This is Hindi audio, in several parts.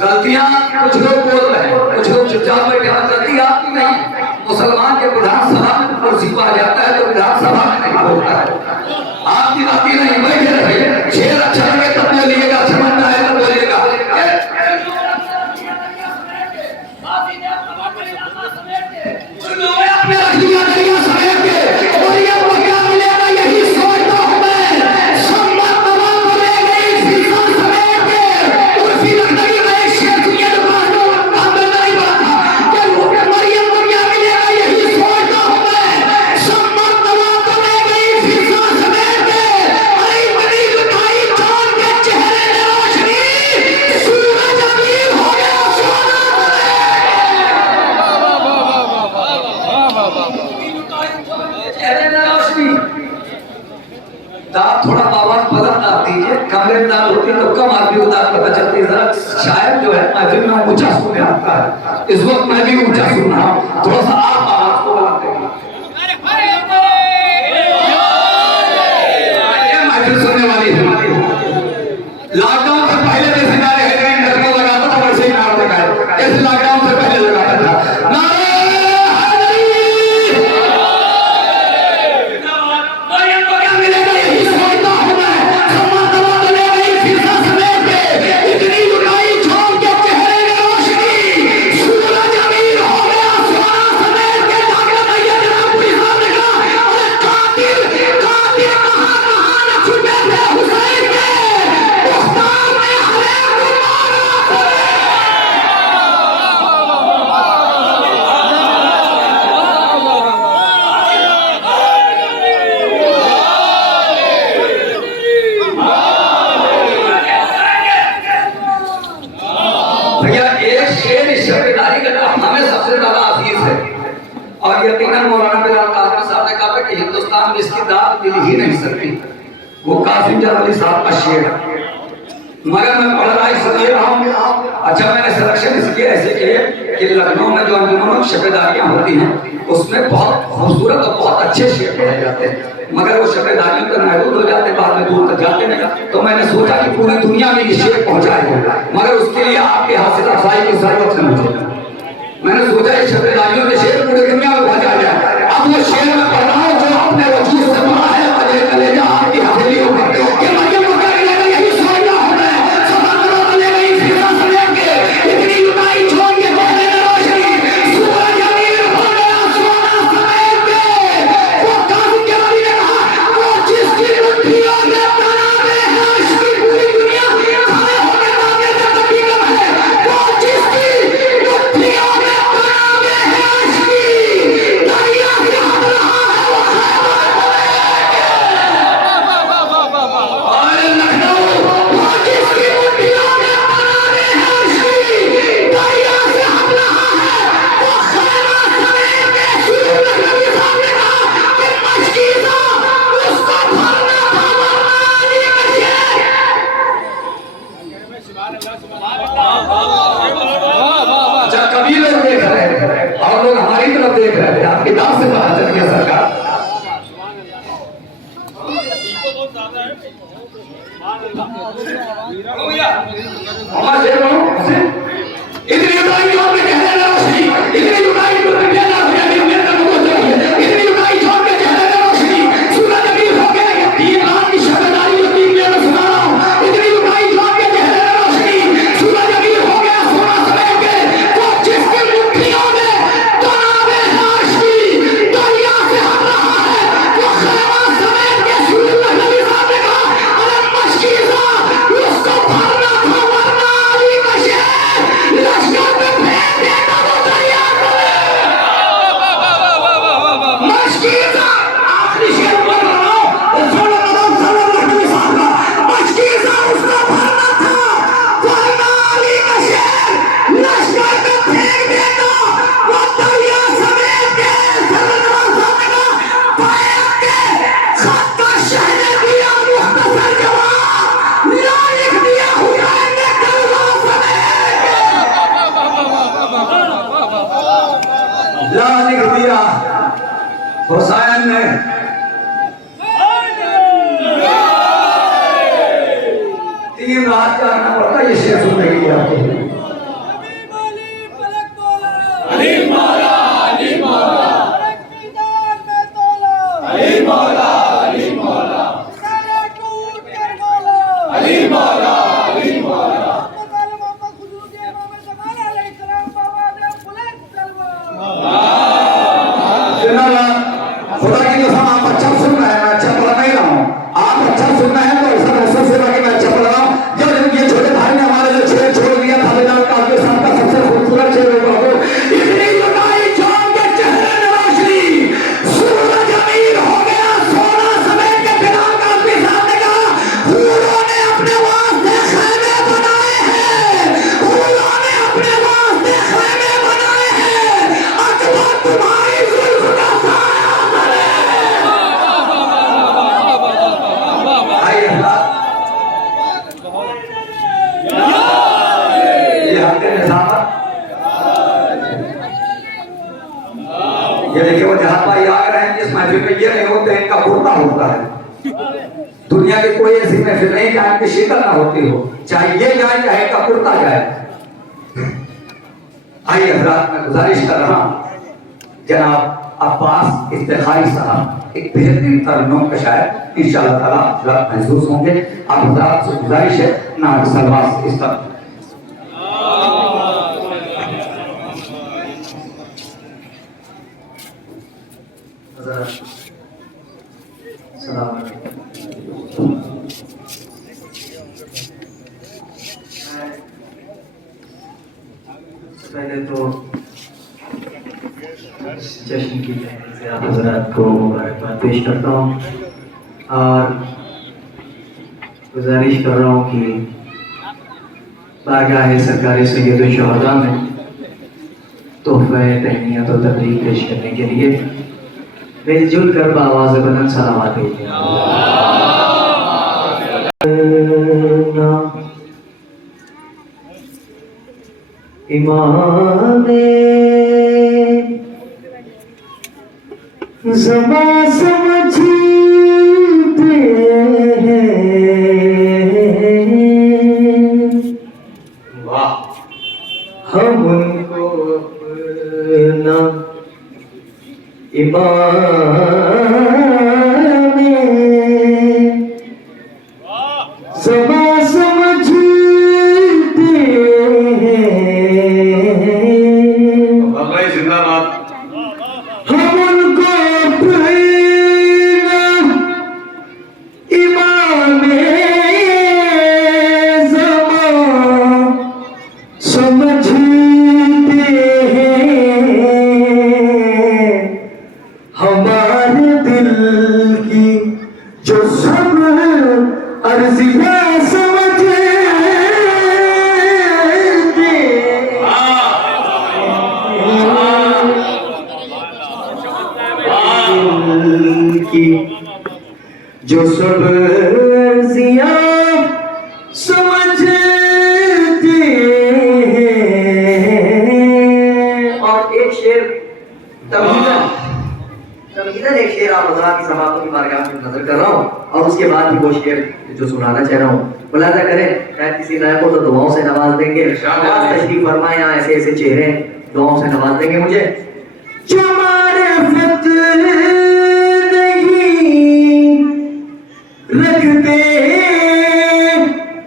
गलतियां कुछ लोग बोल रहे हैं, कुछ लोग चुपचाप बैठे हैं। गलती आपकी नहीं है। मुसलमान के विधानसभा में कुर्सी पर आ जाता है तो विधानसभा में नहीं बोलता है। आपकी गलती नहीं, बैठे रहिए। शेर अच्छा लगे तब बोलिएगा, समझ आए तब बोलिएगा। अपने रख लिया दरिया समेट के बोलिए वो क्या मिलेगा, यही सोचता हूं मैं। सम्मान तमाम को ले गई सीसा समेट के कुर्सी रख लगी मैं शेर दुनिया के पास तो काम नहीं बढ़ा क्या वो के मरियम को क्या मिलेगा, यही सोचता हूं मैं। सम्मान तमाम को ले गई सीसा समेट के अरे बड़ी लुटाई चांद के चेहरे में रोशनी सूरज अमीर हो गया सोना दांत थोड़ा आवाज बदल दांत दीजिए। कमरे में दांत होती है तो कम आदमी को दांत पता चलती है। जरा शायद जो है महफिल में ऊंचा सुनने आता है। इस वक्त मैं भी ऊंचा सुन रहा हूँ, थोड़ा सा आप आवाज को बढ़ाते हैं। ये महफिल सुनने वाली है। लॉकडाउन से पहले जैसे नारे हेडलाइन ढकने लगाता था वैसे ही नारे लगाए, जैसे लॉकडाउन से पहले लगाता था नारे और यकीनन मौलाना बिलाल कासिम साहब ने कहा कि हिंदुस्तान में इसकी दाद मिल ही नहीं सकती। वो कासिम जरवली साहब का शेर है। मगर मैं पढ़ रहा इसलिए रहा हूँ। अच्छा, मैंने सिलेक्शन इसलिए ऐसे किए कि लखनऊ में जो अंजुमन शबेदारियाँ होती हैं उसमें बहुत खूबसूरत और बहुत अच्छे शेर पढ़े जाते हैं, मगर वो शबेदारियों तो महदूद हो जाते, बाद में दूर तक जाते नहीं। तो मैंने सोचा कि पूरी दुनिया में ये शेर पहुँचाएगा, मगर उसके लिए आपके हासिल अफजाई की जरूरत है मुझे। मैंने सोचा ये शबेदारियों के शेर पूरी दुनिया में पहुंचा जाए। अब वो शेर में पढ़ रहा हूँ जो अपने वजूद से पढ़ा है, अजय कलेजा आपकी हथेली ऊपर कि मरियम को क्या मिलेगा, यही सोचना हूं मैं। समुद्रों को ले गई सीसा समेट के इतनी लुटाई छोड़ के चेहरे में रोशनी सूरज अमीर हो गया सोना समेट के। वो कासिम जरवली ने कहा वो जिसकी मुट्ठियों में तनाव है उसकी पूरी दुनिया खड़े होकर मांगे से कभी कम है। वो जिसकी मुट्ठियों देख रहे थे, आपकी दांत से पता चल गया सरकार। इतनी लुटाई छोड़ के चेहरे में रोशनी, इतनी लुटाई छोड़ के चेहरे में रोशनी सूरज अमीर हो गया। ये 3 लाख की शबेदारी जो 3 में सुना रहा हूँ, इतनी लुटाई छोड़ के चेहरे में रोशनी सूरज अमीर हो गया सोना समेट के। वो जिसकी मुट्ठियों में लिख दिया हुसैन ने। 3 रात करना पड़ता ये शेर सुनने के लिए। आते हैं। खुदा की कसम आप अच्छा सुन रहे हैं, मैं अच्छा पढ़ नहीं रहा हूँ। आप अच्छा सुन रहे हैं तो ऐसा महसूस होगा कि मैं अच्छा पढ़ रहा हूँ। जब ये छोटे भाई ने हमारे जो शेर छोड़ दिया था, बेदार का आपके साथ का सबसे खूबसूरत शेर होगा वो, इतनी लुटाई चांद के चेहरे में रोशनी, सूरज अमीर हो गया सोना समेट के फिलहाल का आपके सामने का, फूलों ने अपने वास्ते खैमे बनाए हैं, फूलों ने अपने वास्ते खैमे बनाए हैं, अकबर तुम्हारी जुल्फ का साया करे। ये देखिए वो जहां भाई आ रहे हैं जिस महफिल में ये नहीं होते इनका कुर्ता होता है। दुनिया की कोई ऐसी महफिल नहीं जहां इनकी शिकल ना होती हो, चाहे ये जाए चाहे इनका कुर्ता जाए। आइए हजरात, मैं गुजारिश कर रहा हूं जनाब अब्बास इफ्तिखारी साहब एक बेहतरीन तरन्नुम का शायर इंशाअल्लाह ताला हजरात महसूस होंगे। आप हजरात से गुजारिश है ना सलवास इस तरह पहले तो जश्न की से आप हज़रात को मुबारकबाद पेश करता हूँ और गुजारिश कर रहा हूँ कि बारगाह सरकारी सैयद शुहदा में तोहफ़ा तहनीयत और तबरीक पेश करने के लिए मिलजुल कर आवाज़ बुलंद सलावत भेजें। इमामे ज़मा समझते हैं, हम उनको अपना इमामे ज़मा समझते हैं, हम उनको अपना इमामे ज़मा समझते हैं, हमारे दिल की जो सब अर्ज़ियाँ समझते की जो सब अर्ज़ियाँ समझते हैं। और एक शेर तमहीदन एक शेर आप हज़रात की समाअतों की बारगाह में नजर कर रहा हूँ और उसके बाद भी वो शेर जो सुनाना चाह रहा हूँ मुलाज़ा करें। शायद किसी लायक को तो दुआओं से नवाज देंगे, तशरीफ फरमाए यहाँ ऐसे ऐसे चेहरे दुआओं से नवाज देंगे मुझे। जो मारिफत नहीं रखते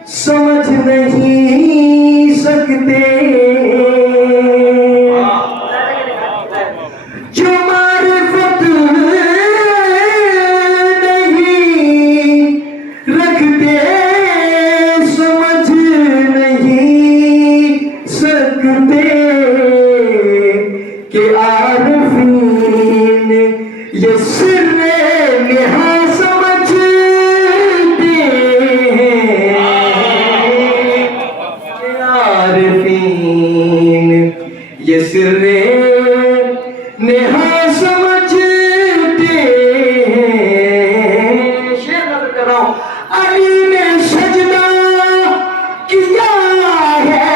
समझ नहीं सकते, जो मारिफत नहीं रखते समझ नहीं सकते, कि आरिफीन ये सिर्रे निहा समझते हैं, आरिफीन ये सिर्रे निहा समझते हैं। शेर नजर कर रहा हूँ। अली ने सजदा किया है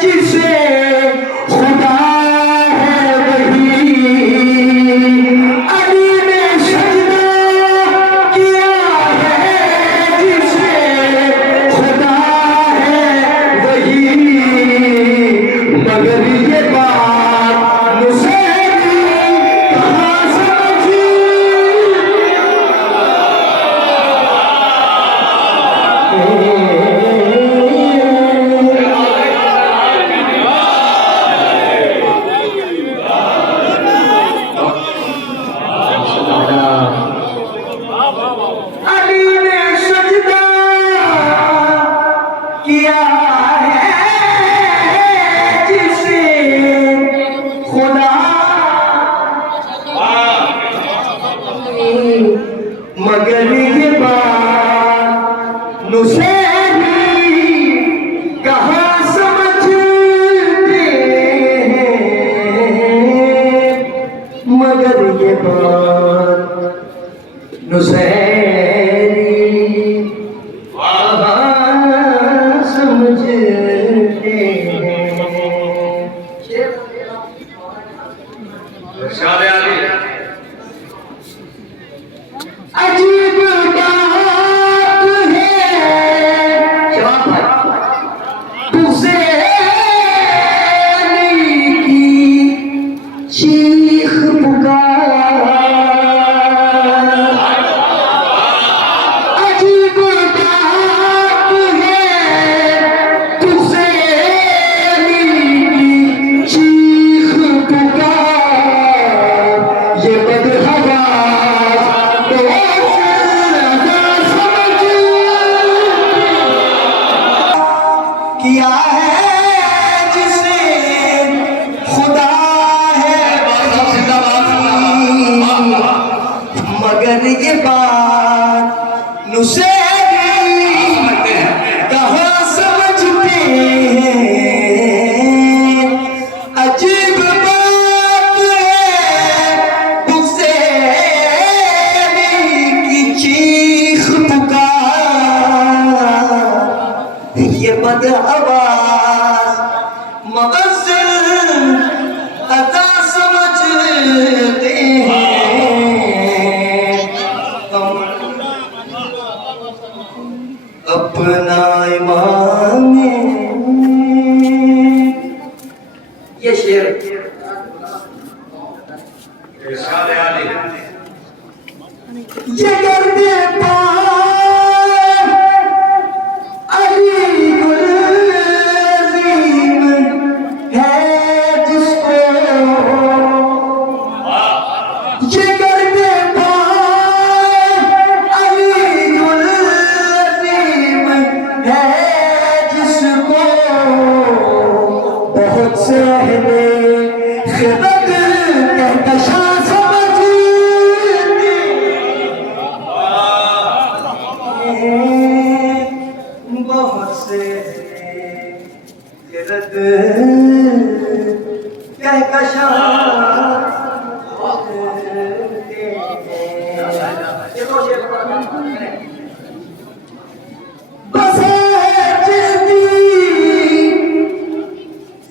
जिसे खुदा है वही, अली ने सजदा किया है जिसे खुदा है है जिसे खुदा मगर ये बात नुसैरी कहाँ समझते हैं, मगर ये बात नुसैरी कहाँ समझते हैं। इरशाद आली अजीब बात है जवाब भाई तुझसे की चीख पुकार, अजीब बात है तुझसे की चीख पुकार, ये बदहवास किया है जिसे खुदा है मगर ये बात नुसैरी कहाँ समझते हैं। अजीब बात है हुसैनी की चीख पुकार, ये बदहवास मगज़ल अदा समझते हैं। हम अपना ईमान ये शेर इरशाद आली ये गर्दे पार अली गुलज़ीम है जिसको, ये गर्दे पार अली गुलज़ीम है जिसको, बहुत से अहले खिदमत कहकशा समझते बहुत से गिरद कहकशा बस जिंदगी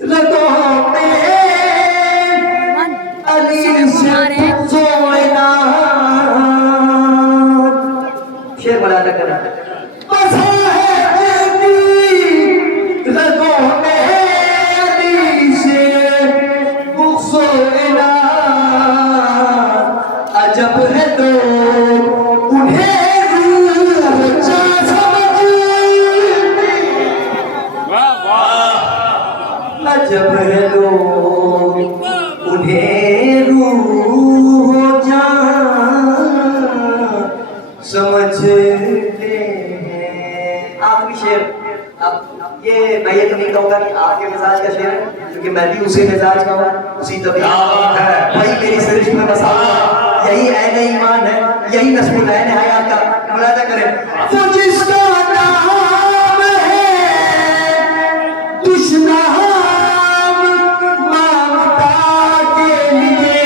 रतों में अली से सोना शेर बलाता कर बस रगों में अली से सोना, अजब है तो उन्हें रूह समझते, अजब है लोग उन्हें रूह जान समझते हैं। आखिरी शेर, अब ये मैं ये तो नहीं कहूँगा कि आपके मिजाज का शेर है, क्योंकि मैं भी उसी मिजाज का हूँ, उसी तबीयत है, वही मेरी सरिश्त में बसा हुआ, यही ऐन ईमान है, यही नस्मुल ऐन हयात का मुलाजा करें। वो जिसका नाम है दुश्मन ममता के लिए,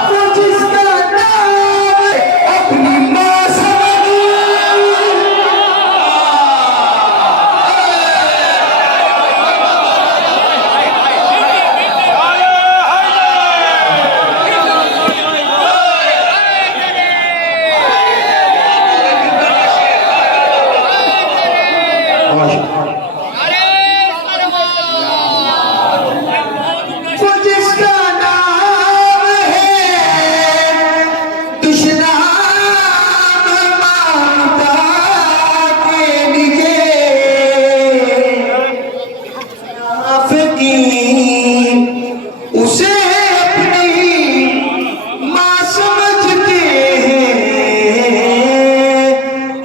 वो जिसका नाम अपनी माँ वो जिसका नाम है दुश्मन ममता के लिए, आफकीन उसे अपनी माँ समझते हैं।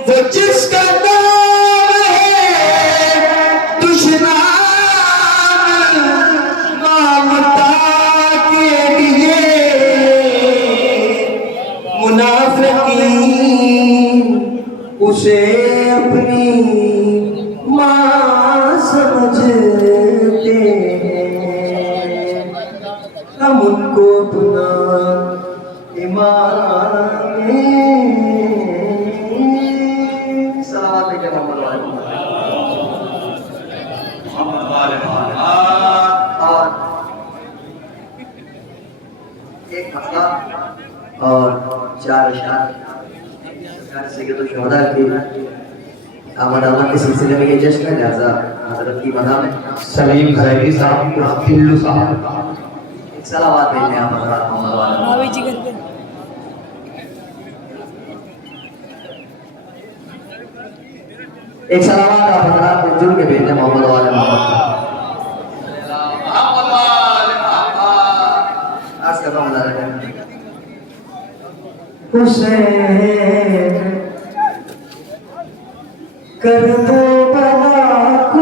वो जिसका नाम उसे अपनी माँ समझते हैं, हम उनको अपना ईमान सलावत है क्या मोहम्मद वाले और एक मसला और 4 इशार से तो शोहदा की आमद आमद के सिलसिले में ये जश्न है, लिहाजा हजरत की मदा में सलीम ज़ैदी साहब तिल्लू साहब एक सलावत भेजने आप हजरत मोहम्मद वाले मावी जी घर पे एक सलावत आप हजरत मंजूर के भेजने मोहम्मद वाले मोहम्मद आज का काम लगा है हुसैन कर दो बला को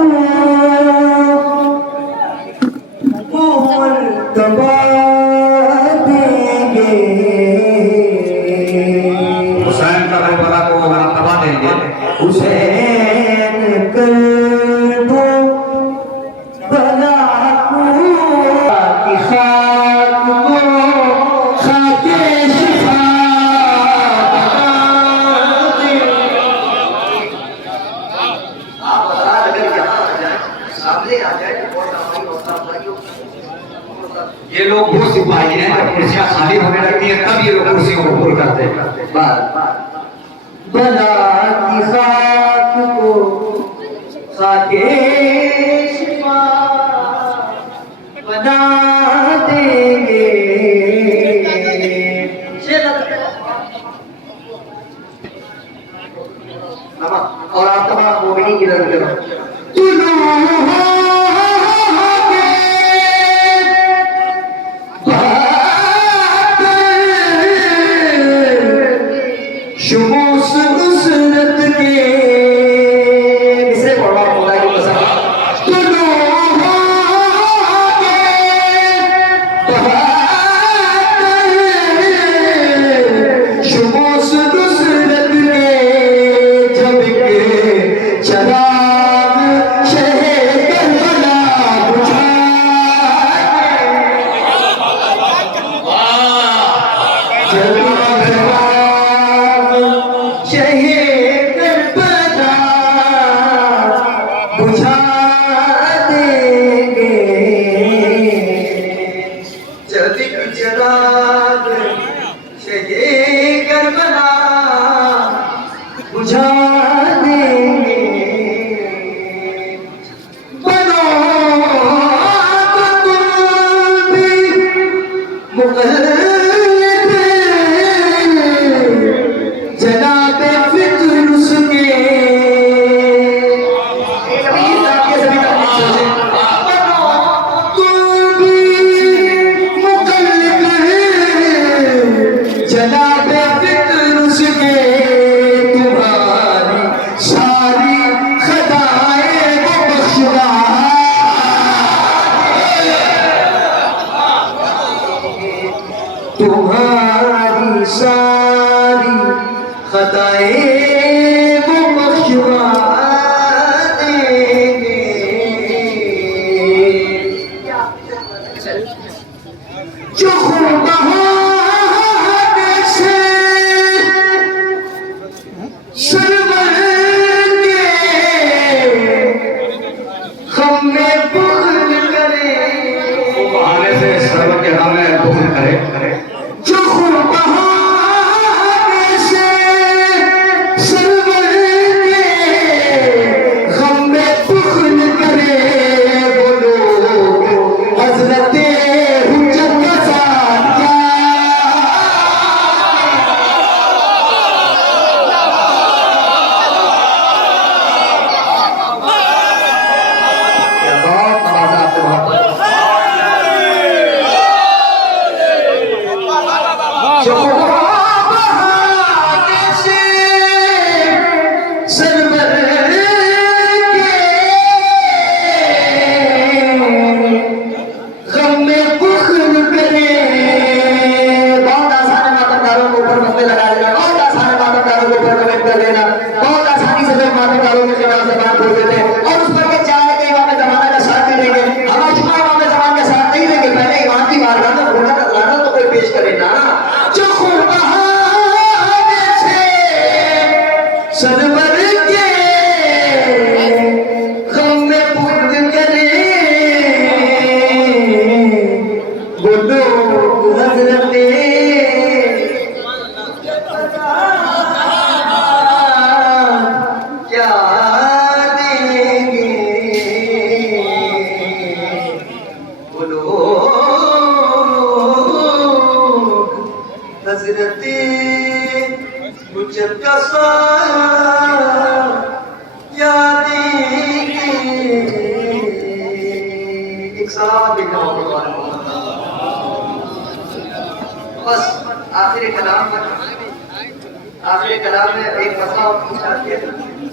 मोहन दबा देंगे, हुसैन का करबला को अगर आप दबा देंगे, हुसैन कर दो बला को की खाक को खाके शिफा बना देंगे। आप बता अगर यहाँ आ जाए सामने आ जाए तो बहुत हमारी होता ये लोग वो सिपाही हैं जब कुर्सियां खाली होने लगती हैं तब ये लोग कुर्सियों को पुर करते हैं। बला की खाक को खाके शिफा बना देंगे। और आप तमाम मोमिनीन की नजर करो शुमूस नुसरत के इसे पढ़ा खुदा की कसम शुमूस नुसरत के जब के चराग शहर करबला बुझा बुझा देंगे जल्दी चराग शहे करबला बुझा देंगे। बनो तो तुम भी मुक़ल्लिद जनाबे फितरुस के जनाबे फितरुस के तुम्हारी सारी खताएं वो बख्शवा तुम्हारी सारी खताएं वो बख्शवा देंगे। जो खुरबहाने से सरवर के हम में बुग़्ल करे, वो बहाने से सर्व के हमें बुग़्ल करे। जो खुरबहाने से सरवर के हम में बुग़्ल करे, वो लोग हज़रते हुज्जत का साथ क्या बहुत तमाशा आपसे बहुत एक सलावत भेजना होगा। बस आखिरी कलाम में एक मसला पूछा कि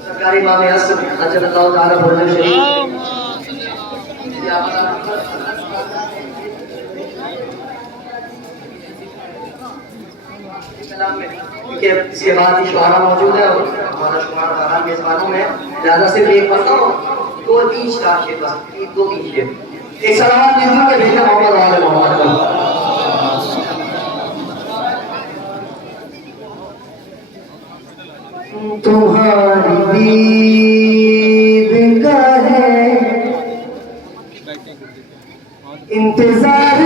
सरकारी इमाम असद अजल्लल्लाहु ताला फजल शरीफ के इसके बाद ही शुआरा मौजूद है और हमारा शुमार बारह मेजबानों में ज्यादा सिर्फ एक मसला हो तो 3-4 शेर बस 2-3 शेर एक सलावत निज़्म के भेजा मोहम्मद वाले मोहम्मद तुम्हारी दीद का है इंतजार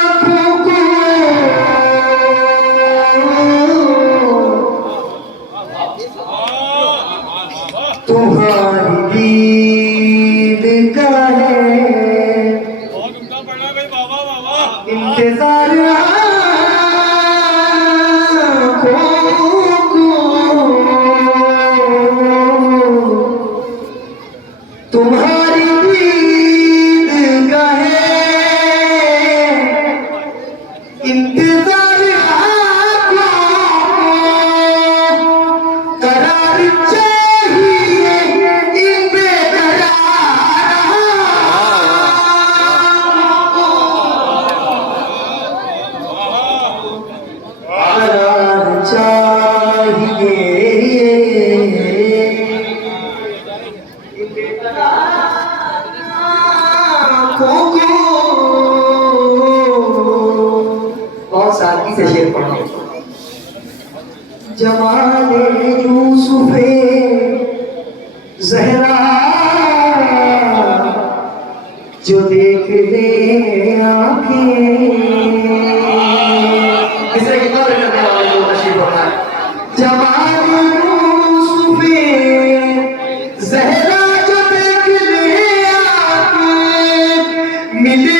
आँखों को, तुम्हारी दीद का है इंतजार तुम्हारी दीद का है इंतजार करार चाहिए इन करार बहुत सादगी से शेर पढ़ा। जमाले यूसुफे ज़हरा जो देख ले आंखें किसने कितना करने वाले जो तशरीफ पढ़ा है। जमाले यूसुफे ज़हरा जो देख ले आंखें मिले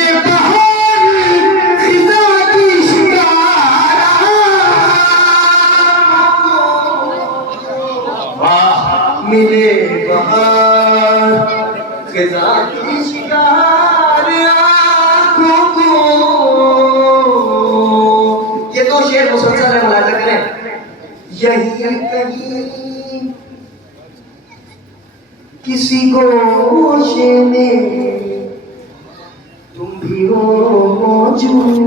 मिले बहार खिज़ा की शिकार आँखों को। ये दो शेर मुसलसल है, मुलाहिज़ा करें। यही कहीं किसी को होशे में तुम भी हो मौजूद,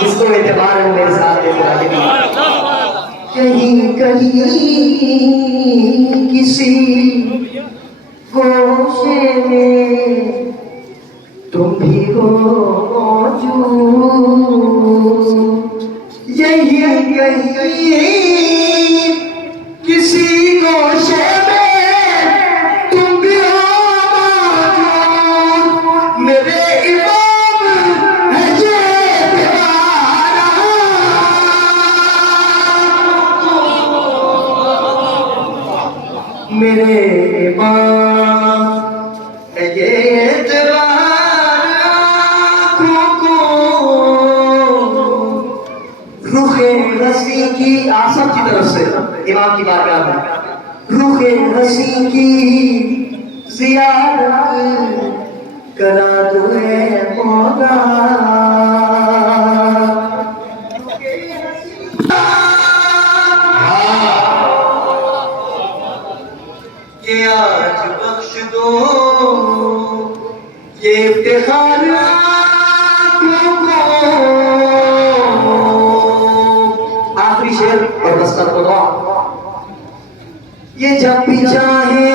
जिसको एतबार है मेरे साथ कहीं कहीं किसी गोशे में तुम भी हो मौजूद। यही कहीं किसी गोशे में तुम भी हो मौजूद। मेरे इमाम है ये मेरे इमाम है ये एतबार आँखों को। रुखे हसी की आप सब की तरफ से इमाम की बारगाह में रुखे हसी की ज़ियारत करा दो है मौला। ये आज बख्श दो ये इफ्तिखार आँखों को। आखिरी शेर और बस कर दो। ये जब भी चाहे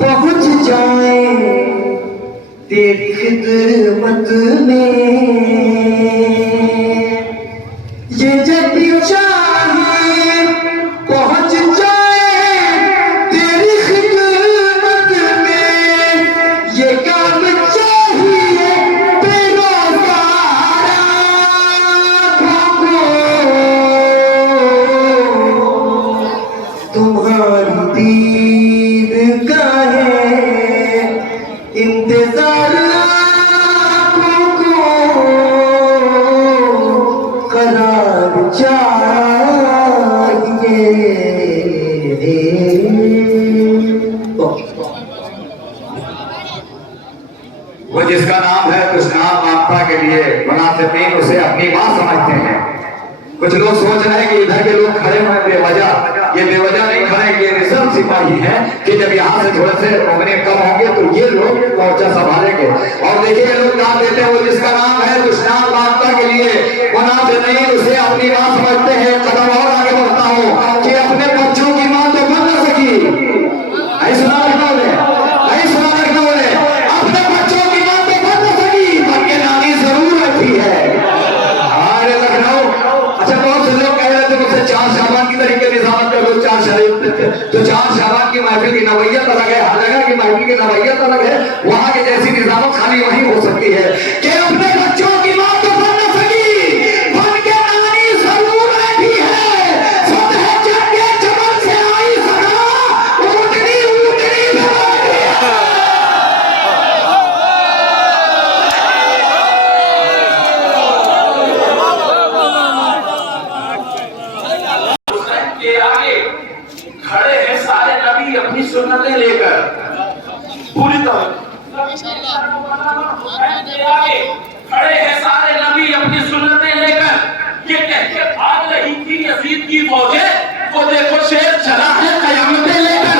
पहुंच जाए तेरी खिदमत में। ये जब भी चाहे पहुंच जाए तेरी खिदमत में। ये काम चाहिए बेरोज़गार आँखों को। तुम्हारी दीद का है इंतजार आँखों को। के लिए मुनाफिकीन उसे अपनी माँ समझते हैं। कुछ लोग सोच रहे हैं कि इधर के लोग खड़े हुए बेवजह, ये बेवजह नहीं खड़े, ये रिजर्व सिपाही हैं कि जब यहाँ से थोड़े से उम्र कम होंगे तो ये लोग मोर्चा संभालेंगे। और देखिए लोग नाम देते हैं, वो जिसका नाम है दुश्मन मानता के लिए मुनाफिकीन उसे अपनी माँ समझते हैं। कदम और आगे बढ़ता हूँ कि अपने बच्चों की माँ तो बन न सकी, नहीं सुना लड़कों ने, नहीं सुना लड़कों ने, अपने बच्चों की माँ तो बन न सकी, बल्कि नानी जरूर रहती है। हमारे लखनऊ, अच्छा बहुत से लोग कह रहे थे मुझसे चार शाबान की तरीके निजामत कर लो, चार शरीफ, तो चार शाबान की महफिल की नवैयत अलग है, हर जगह की महफिल की नवैयत अलग है। वहां की जैसी निजामत खाली वहीं हो सकती है कि अपने बच्चों की माँ तो बन न सकी, बन के नानी जरूर रहती है। फतह जंग के चमन से आई सदा, ऊँटनी ऊँटनी दबाती है। के आगे खड़े हैं सारे नबी अपनी सुन्नतें लेकर, पूरी तरह के आगे खड़े हैं सारे नबी अपनी सुन्नतें लेकर। ये कह के भाग रही थी यजीद की फौजें, वो देखो शेर चला है कयामतें लेकर,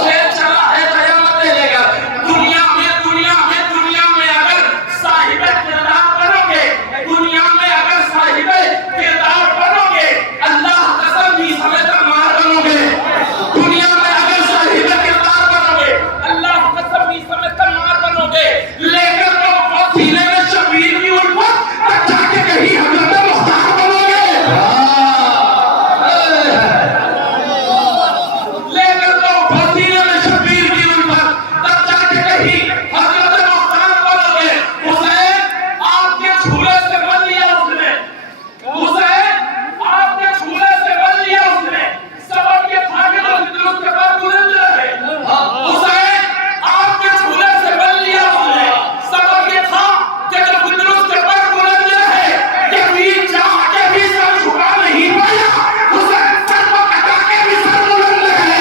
शेर चला है कयामतें लेकर। दुनिया में अगर साहिब किरदार बनोगे, दुनिया में अगर साहिब किरदार बनोगे, अल्लाह कसम भी समय तक मार बनोगे। दुनिया में अगर साहिब किरदार बनोगे, अल्लाह कसम भी समय तक मार बनोगे। लेकर तो सीने में शबीर की उल्फत तक जाके कहीं हजरत मुख्तार बनोगे। लेकर तो सीने में शबीर की उल्फत तक जाके कहीं हजरत मुख्तार बनोगे। हुसैन आपके झूले से बन लिया उसने, हुसैन आपके झूले से बन लिया उसने, सबक ये था कि दुरुस्त के बाद बुलंद रहे। हुसैन आपके झूले से बन लिया उसने, सबक ये था कि जब दुरुस्त के बाद बुलंद रहे। ये वीर चाह के भी सर झुका नहीं पाया, हुसैन सर को कटा के भी सर बुलंद रहे।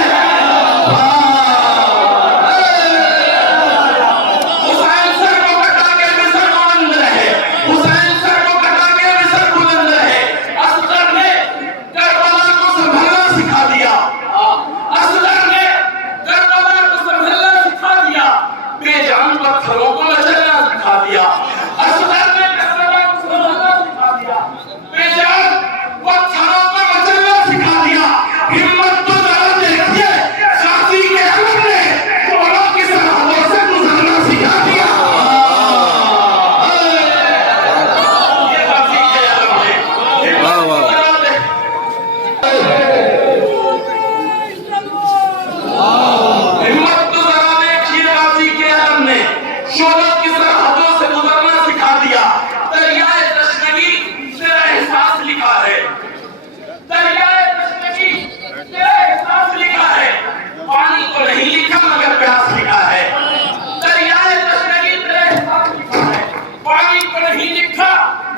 हुसैन सर को कटा के भी सर बुलंद रहे, हुसैन सर को कटा के भी सर बुलंद रहे। असगर ने करबला को संभलना सिखा दिया, असगर ने करबला को संभलना सिखा दिया, बेजान पत्थरों को मचलना सिखा दिया। असगर ने करबला को संभलना सिखा दिया, बेजान पत्थरों को मचलना सिखा दिया। हिम्मत तो जरा देखिए, गाजी के अलम ने कोरों की सरहदों से गुजरना सिखा दिया। ये गाजी के अलम ने हिम्मत तो जरा हिम्मत तो जरा देखिए, गाजी के अलम ने शोलों की सरहदों से गुजरना सिखा दिया। दरियाए तशनगी तेरा एहसास लिखा है, दरियाए तशनगी तेरा एहसास लिखा है, पानी को नहीं लिखा मगर प्यास लिखा है। दरियाए तशनगी तेरा एहसास लिखा है, पानी को नहीं लिखा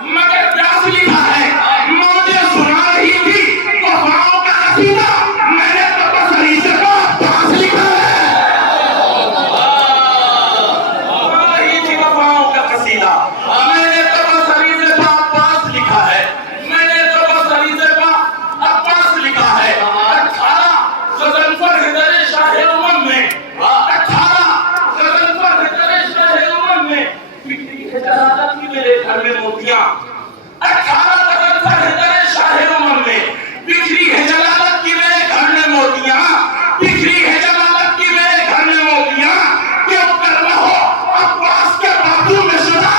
मगर प्यास लिखा है। मौजें सुना रही थी वफाओं का कसीदा, मैंने तो बस रीसे का पास लिखा है। सुना रही थी वफाओं का कसीदा, मैंने तो बस रीसे का पास लिखा है, मैंने तो बस रीसे का अब्बास लिखा है। 18 गजनफर हिदरे शाहे उमम में, 18 गजनफर हिदरे शाहे उमम में बिखरी है जलालत की मेरे घर में मोतियां। 18 गजनफर हिदरे शाहे उमम में बिखरी है जलालत की मेरे घर में मोतियां, बिखरी है जलालत की मेरे घर में मोतियां। क्यों कर रहो अब्बास के बाजू में सजा,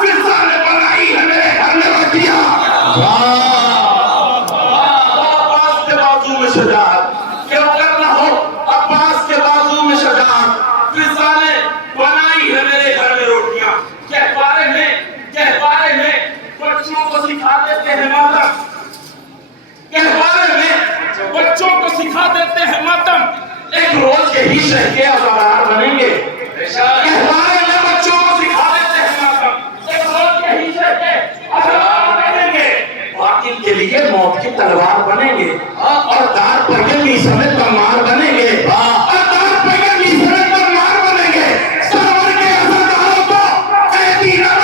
फिजा ने बनाई है मेरे घर में रोटियां। अब्बास के बाजू में सजा, क्यों कर रहो अब्बास के बाजू में सजा, फिजा ने बनाई है मेरे घर में रोटियां। कहवारे में बच्चों को सिखा देते हैं मातम, कहवारे में बच्चों को सिखा देते हैं मातम, एक रोज के ही शह के अज़ादार बनेंगे। कहवारे में बच्चों को सिखा देते हैं मातम, एक रोज के ही शह के अज़ादार बनेंगे। वाकिल के लिए मौत की तलवार बनेंगे और दार पर के मीसर में तलवार बनेंगे, और दार पर के मीसर में तलवार बनेंगे। सरवर के अज़ादारों को कैदी न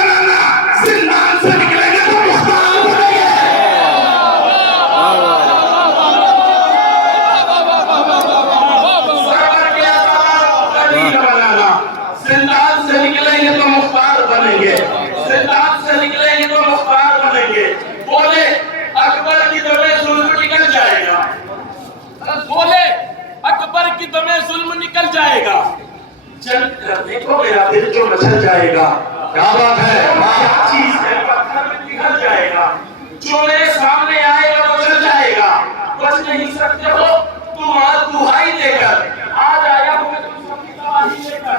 जंग करने को मेरा दिल जो मचल जाएगा। क्या बात है, क्या चीज है, पत्थर में पिघल जाएगा, जो मेरे सामने आएगा वो चल जाएगा। बच नहीं सकते हो तुम आज दुहाई देकर। आज आया हूं मैं तुम सबकी तबाही लेकर,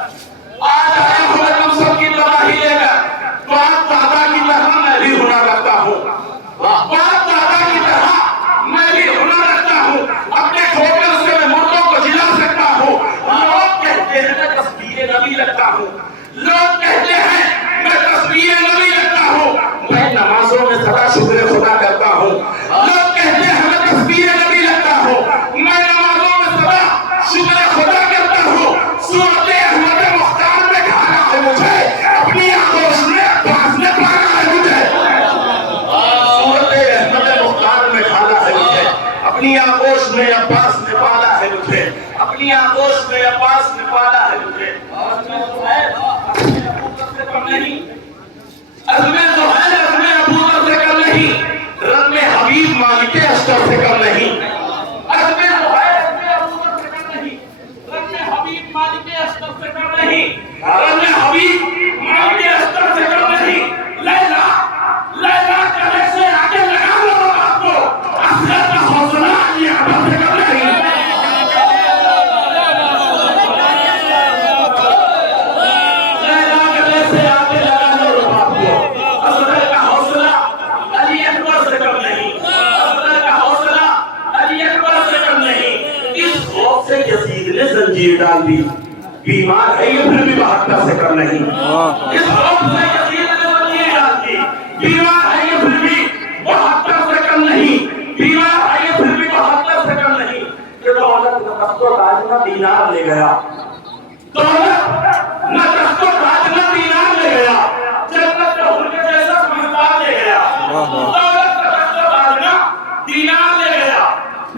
आज आया हूं मैं तुम सबकी तबाही लेकर। बाप दादा की तरह मैं भी हुनर रखता हूँ, बाप दादा की तरह मैं भी हुनर रखता हूँ। अपने ठोकर से मैं मुर्दों को जिला सकता हूँ। लोग कहते हैं मैं तस्वीरें नबी रखता हूँ, लोग कहते हैं मैं तस्वीरें नबी रखता हूँ। मैं नमाजों में सदा शुक्र खुदा करता हूँ। लोग कहते हैं मैं तस्वीरें नबी रखता हूँ, मैं नमाजों में सदा शुक्र खुदा करता हूँ। सूरत अहमद मुख्तार में ढाला है मुझे, अपनी आगोश में अब्बास ने पाला है मुझे। सूरत अहमद मुख्तार में ढाला है मुझे, अपनी आगोश में अब्बास ने पाला है मुझे, अपनी आगोश में अब्बास ने पाला है मुझे। और मैं तो है अपने अबू बकर से कम नहीं, अज़्मे तो है अज़्मे अबू बकर से कम नहीं, रब हबीब मालिक अस्तर से कम नहीं। अज़्मे तो है अज़्मे अबू बकर से कम नहीं, रब हबीब मालिक अस्तर से कम नहीं, रब हबीब मालिक अस्तर से कम नहीं। लैला लैला गले से आगे लगा लो आपको, असर का हौसला ये अब्बास से कम नहीं। लैला गले से आगे लगा लो आपको, असर का हौसला अली अकबर से कम नहीं, असर का हौसला अली अकबर से कम नहीं। इस खौफ से यजीद ने जंजीर डाल दी, बीमार है ये फिर भी 72 से कम नहीं। इस खौफ से यजीद ने जंजीर डाल दी, बीमार है ये फिर भी 72 से कम नहीं, बीमार है ये फिर भी 72 से कम नहीं। ये दौलत न तख्तो ताज न दीनार ले गया, दौलत न तख्तो ताज न दीनार ले गया, जन्नत का हुर के जैसा समझदार ले गया। दौलत न तख्तो ताज न दीनार ले गया,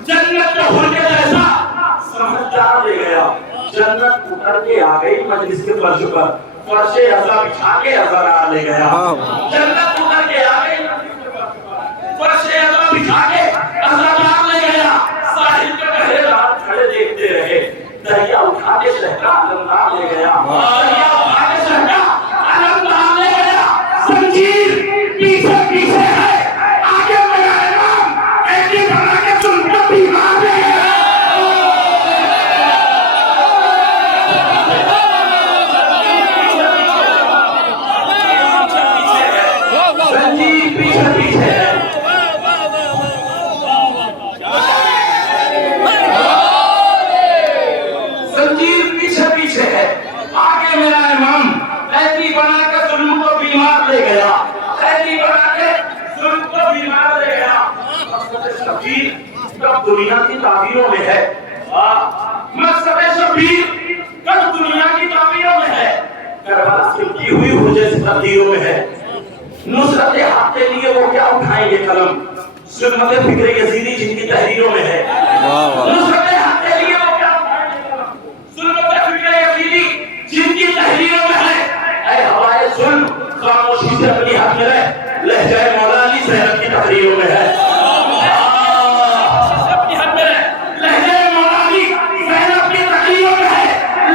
जन्नत का हुर के जैसा समझदार ले गया। जन्नत उतर के आ गई मजलिस के फर्श पर, फर्शे अज़ा बिछा के अज़रार ले गया। जन्नत उतर के आ गई मजलिस के फर्श पर, फर्शे अज़ा बिछा के अज़रार ले गया। साहिल के पहरेदार खड़े देखते रहे, दरिया उठा के शहरा अलमदार ले गया, दरिया उठा के शहरा अलमदार ले गया। जंजीर पीछे पीछे है, आगे मेरा इमाम ऐसी बना के सुनकर बीमार ले गया। जंजीर पीछे पीछे है, जंजीर पीछे पीछे है, आगे मेरा इमाम ऐसी बना के जुल्म को बीमार ले गया, ऐसी बना के जुल्म को बीमार ले गया। मकसद शबीर कब दुनिया की ताबीरों में है, मकसद शबीर कब दुनिया की ताबीरों में है, करबला से की हुई हो जैसी तकदीरों में है। नुसरत हक के लिए वो क्या उठाएंगे कलम, सुन्नत फिक्र यजीदी जिनकी तहरीरों में है। नुसरत हक के लिए वो क्या उठाएंगे कलम, सुन्नत फिक्र यजीदी जिनकी तहरीरों में है। ऐ हवाए सुन खामोशी से अपनी हक में रह, लहजाए मौला अली ज़ैनब की तहरीरों में है। अपनी हक में रह, लहजाए मौला अली ज़ैनब की तहरीरों में है।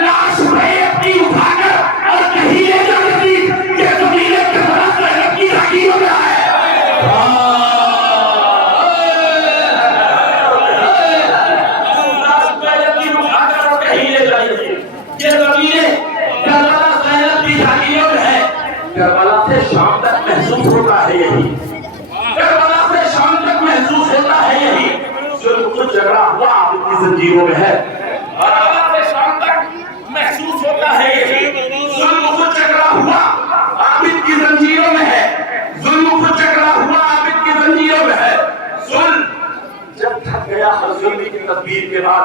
लाश उठाए अपनी उठाकर और कहीं ले जा यजीद के ज़मीने के तरफ ज़ैनब की तहरीरों में है। करबला से शाम तक महसूस होता है यही, करबला से शाम तक महसूस होता है यही, जुल्म खुद झगड़ा हुआ आबिद की जंजीरों में है। करबला से शाम तक महसूस होता है यही, जुल्म खुद झगड़ा हुआ आबिद की जंजीरों में है, जुल्म खुद झगड़ा हुआ आबिद की जंजीरों में है। जुल्म जब थक गया हर जुल्म की तदबीर के बाद,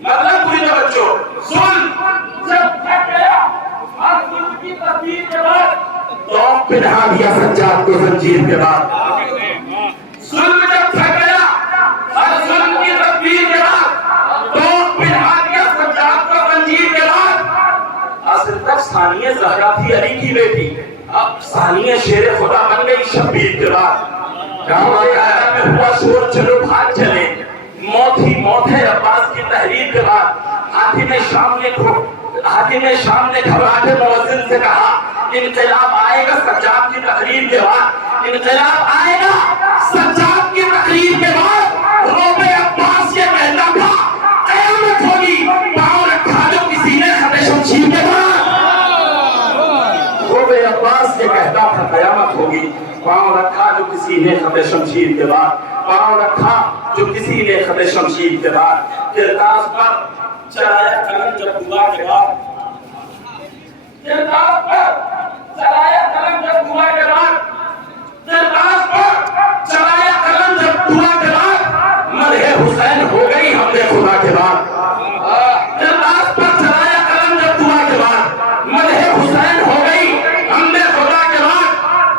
मतलब पूरी तवज्जो, जुल्म जब थक गया हर जुल्म की तदबीर के बाद, तो पिन्हा दिया सज्जाद को जंजीर के बाद। जुल्म जब थक गया हर जुल्म की तदबीर के बाद, तो पिन्हा दिया सज्जाद को जंजीर के बाद। असल तक सानिया ज़हरा थी अली की बेटी, अब सानिया शेर खुदा बन गई शब्बीर के बाद। में हुआ शोर चलो भाग चले, मौत ही मौत है अब्बास की तहरीर के बाद। हाथी में शाम ने हाकिम शाम ने घबराहट मुअज्जिन से कहा, इनकलाब आएगा सज्जाद की तकरीर के बाद, इनकलाब आएगा सज्जाद की तकरीर के बाद। रोबे अब्बास ये कहता था कयामत होगी, पांव रखा जो किसी ने खबे शमशीर के बाद। रोबे अब्बास ये कहता था कयामत होगी, पांव रखा जो किसी ने खबे शमशीर के बाद, पांव रखा जो किसी ने खबे शमशीर के बाद। किरतास पर चलाया कलम जब हुआ के बाद, किरतास पर चलाया कलम जब हुआ के बाद, किरतास पर चलाया कलम जब हुआ के बाद, मदहे हुसैन हो गई हमने खुदा के बाद। किरतास पर चलाया कलम जब हुआ के बाद, मदहे हुसैन हो गई हमने खुदा के बाद।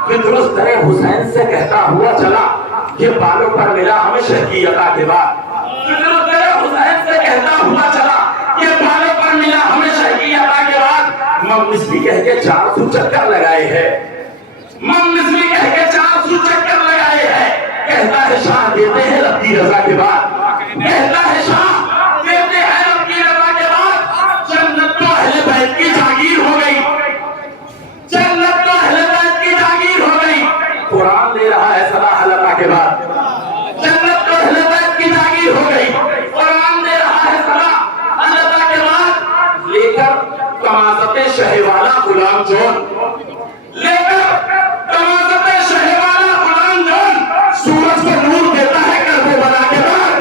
फिर दुरुस्त तरह हुसैन से कहता हुआ चला, ये बालों पर मिला हमें शहकी अता के बाद। फिर दुरुस्त तरह हुसैन से कहता हुआ चला, ये बालों पर मिला हमें शहकी अता के बाद। मिस्री कह के 400 चक्कर लगाए हैं, मिस्री कह के 400 चक्कर लगाए हैं। कहता है शाह देते हैं रब्बी रजा के बाद, कहता है शाह देते हैं रब्बी रजा के बाद। जन्नत तो अहले बैत की जागीर हो गई, जन्नत तो अहले बैत की जागीर हो गई। कुरान ले रहा है सदा हलता के बाद, जन्नत तो अहले बैत की जागीर हो गई। कुरान ले रहा है सदा हलता के बाद। लेकर तमाज़ते शहवाला गुलाम जोन, लेकर तमाज़ते शहवाला गुलाम जोन, सूरज को नूर देता है करबला के बाद।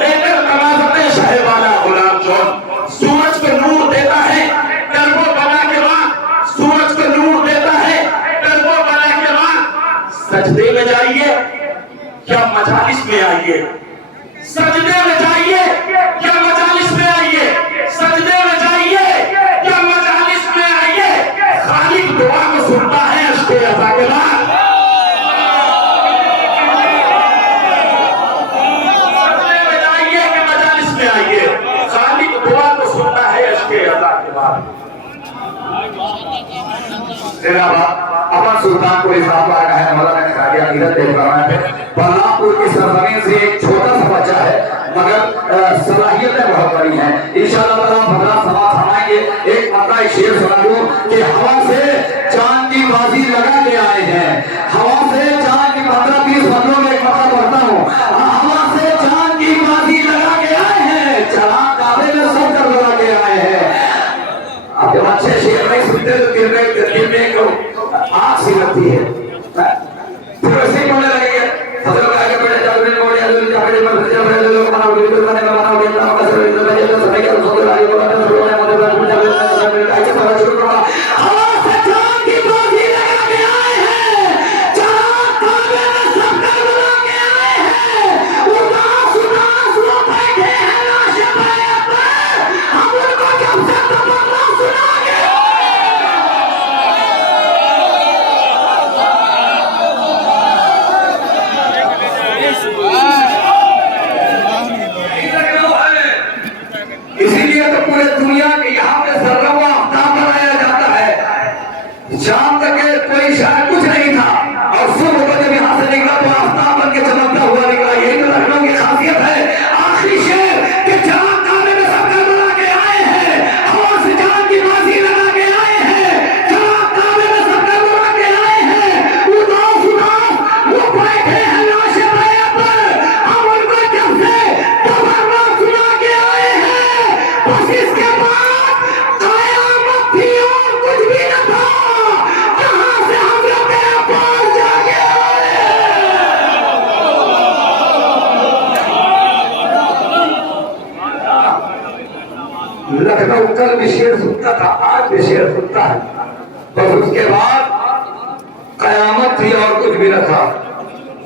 लेकर तमाज़ते शहवाला गुलाम जोन, सूरज को नूर देता है करबला के बाद, सूरज को नूर देता है करबला के बाद। सजदे में जाइए या मजालिस में आइए, सजदे में जाइए या मजालिस में आइए, सजदे में जाइए या मजालिस में आइए, खालिक दुआ को सुनता है अश्के अता के बाद। सजदे में जाइए कि मजालिस में आइए, खालिक दुआ को सुनता है अश्के अता के बाद। अमर सुल्तानपुर इस्लाम का है हमारा, मैंने कहा दिया इधर देख रहा है। बलरामपुर की सरजमीन से एक छोटा सा बच्चा है, मगर सलाहियतें बहुत बड़ी हैं। इंशाअल्लाह ताला भगरा समाज हमाएंगे। एक मक्का शेर सुना दूं कि हवा से चांद की बाजी लगा के आए हैं, हवा से चांद की 15-20 बंदों में एक मक्का पढ़ता हूँ, हवा से चांद की बाजी लगा के आए हैं, चढ़ा काबे में सब कर लगा के आए हैं। अब जब अच्छे शेर नहीं सुनते तो दिल में आग सी लगती है, फिर वैसे ही बोलने लगेंगे। फसल का आगे बढ़े जाओ दिन मोड़िया दिन जाके मर से बड़े लोग बनाओ वीडियो बनाने में बनाओ दिन का कसर दिन में जब समय का सोच रहा है बोला तो रोने मुझे बात पूछा मैं ऐसे पता शुरू करूंगा। हवा से चांद की बाजी लगा के आए हैं, चांद काबे में सब कर लगा के आए हैं। उदास उदास वो बैठे हैं लाशे पे, हम उनको जब से तमन्ना सुनाएंगे। इसीलिए तो पूरे दुनिया के यहाँ पे सर्रवा आफ्ताब बनाया जाता है। शाम तक कोई शायद कुछ नहीं था और सुबह को जब यहाँ से निकला तो आफ्ताब बन के चमकता हुआ निकला। यही तो लखनऊ की खासियत है। आखिरी शेर के चांद काबे में सब कर लगा के आए हैं, हवा से चांद की बाजी लगा के आए हैं, चांद काबे में सब कर लगा के आए हैं। उदास उदास वो बैठे हैं लाशे पर, हम उनको जब से तमन्ना सुना के आए हैं। बस इसके बाद कयामत थी और कुछ भी न था, जहां से हम लोग के पास जाके आए। लखनऊ कल भी शेर सुनता था, आज भी शेर सुनता है। बस उसके बाद कयामत थी और कुछ भी न था,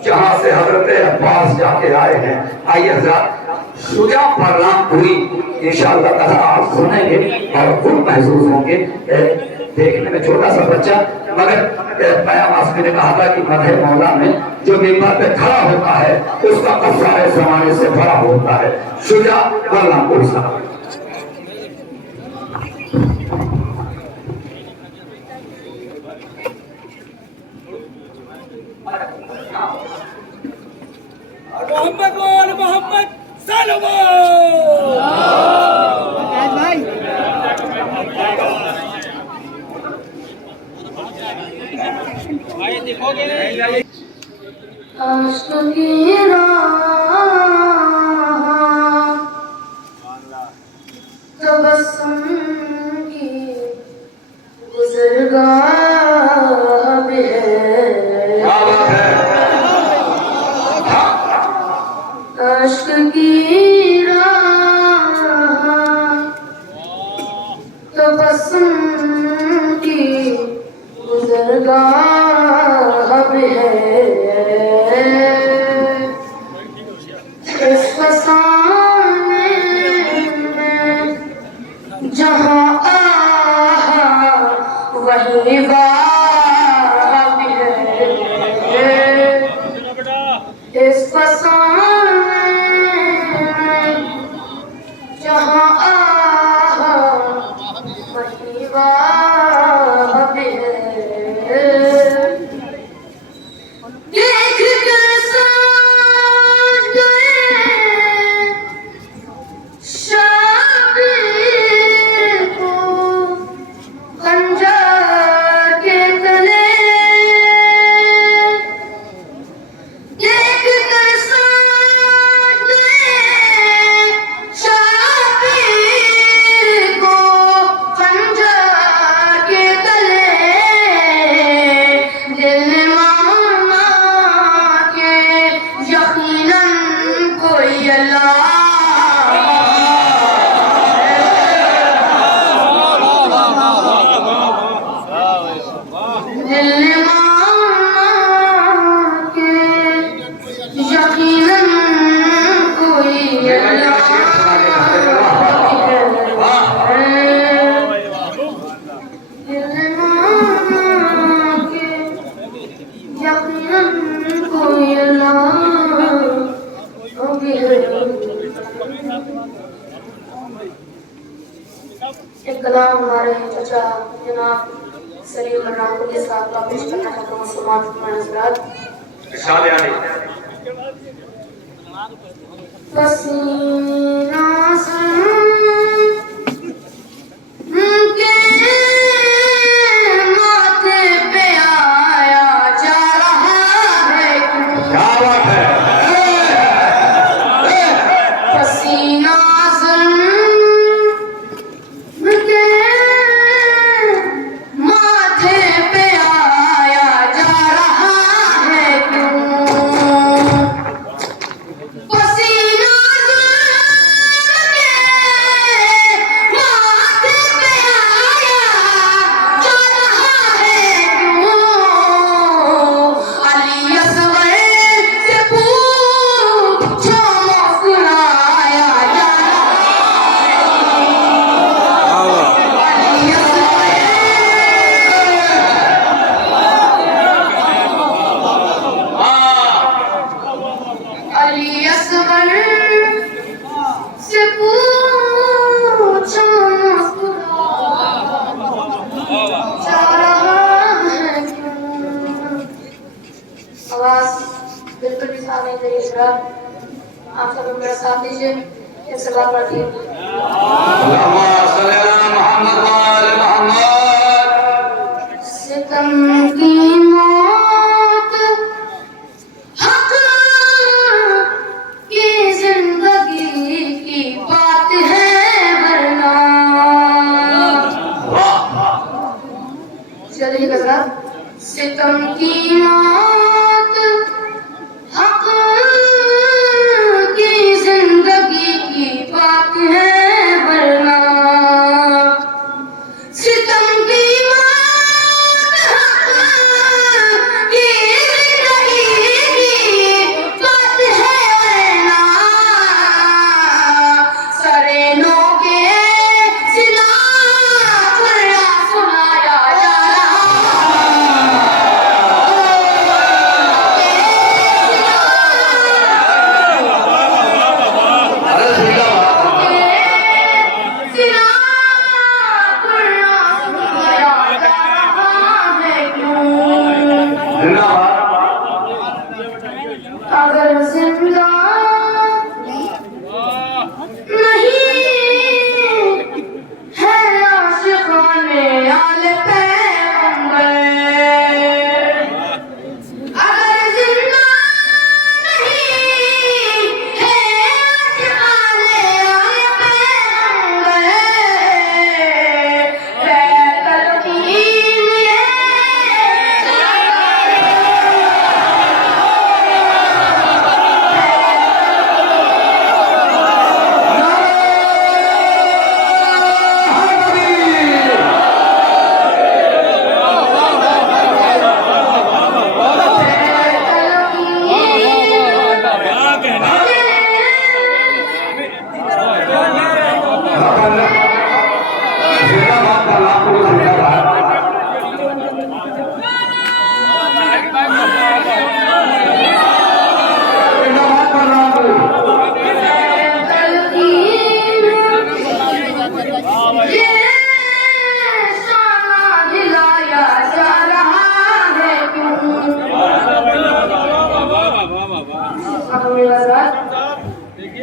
जहां से हजरत अब्बास जाके आए हैं। आइए हजरत शुजा बलरामपुरी इंशाअल्लाह ताला आप सुनेंगे और खुद महसूस होंगे। देखने में छोटा सा बच्चा, मगर बयान आसमी ने कहा था कि मदह मौला में जो मिंबर पे खड़ा होता है उसका कफारे जमाने से बड़ा होता है। शुजा बलरामपुरी साहब। मोहम्मद वाल मोहम्मद सल्लल्लाहु अलैहि वसल्लम। आश्क की राह तबस्सुम की गुज़रगाह भी है। क्या बात है। आश्क की राह तबस्सुम की गुज़रगाह भी है। इस फसाने में जहाँ आहा वही वाह भी है। इस फसाने में जहाँ आहा वही वाह भी है। देख कर सोच गए शाबिर को खंजर के तले। देख कर सोच गए शाबिर को खंजर के तले। दिल ने माना के यकीनन कोई अल्लाह दिल ने माना के यकीनन कोई अल्लाह दिल ने माना के यकीनन कोई अल्लाह भी है। एक कलाम हमारे चाचा जनाब सलीम रामपुरी साहब का पेश करना चाहता हूँ। समाज हज़रात इरशाद आले। पसीना से के माथे पे आया जा रहा है क्यों? क्या बात है। पसीना के माथे पे आया जा रहा है क्यों? पसीना के माथे पे आया जा रहा है क्यों? अली असगर से पूछो मुस्कुराया जा रहा है क्यों? अली असगर से पूछो मुस्कुराया जा रहा है क्यों? आवाज बिल्कुल भी साफ नहीं करिए जरा। आप सब लोग मेरा साथ दीजिए। एक सलाम पढ़िए। अल्लाहुम्मा सल्ली अला मोहम्मद व आले मोहम्मद। सितम की मौत हक की जिंदगी की बात है वरना। चलिए गजरा। सितम की मौत हक की जिंदगी की बात है वरना। सितम की मौत हक की जिंदगी की बात है वरना। सरेनों के सिला पर सुनाया जा रहा है।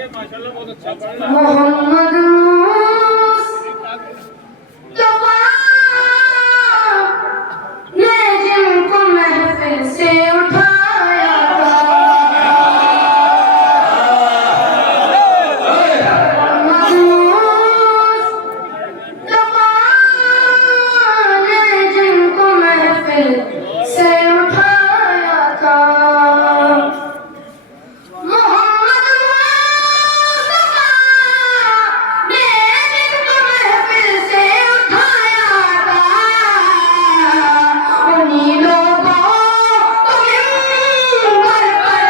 मोहम्मद मुस्तफा ने जिनको महफिल से उठाया था, मोहम्मद मुस्तफा ने जिनको महफिल से उठाया था, मोहम्मद मुस्तफा ने जिनको महफिल से उठाया था, उन्हीं लोगों को मिंबर पर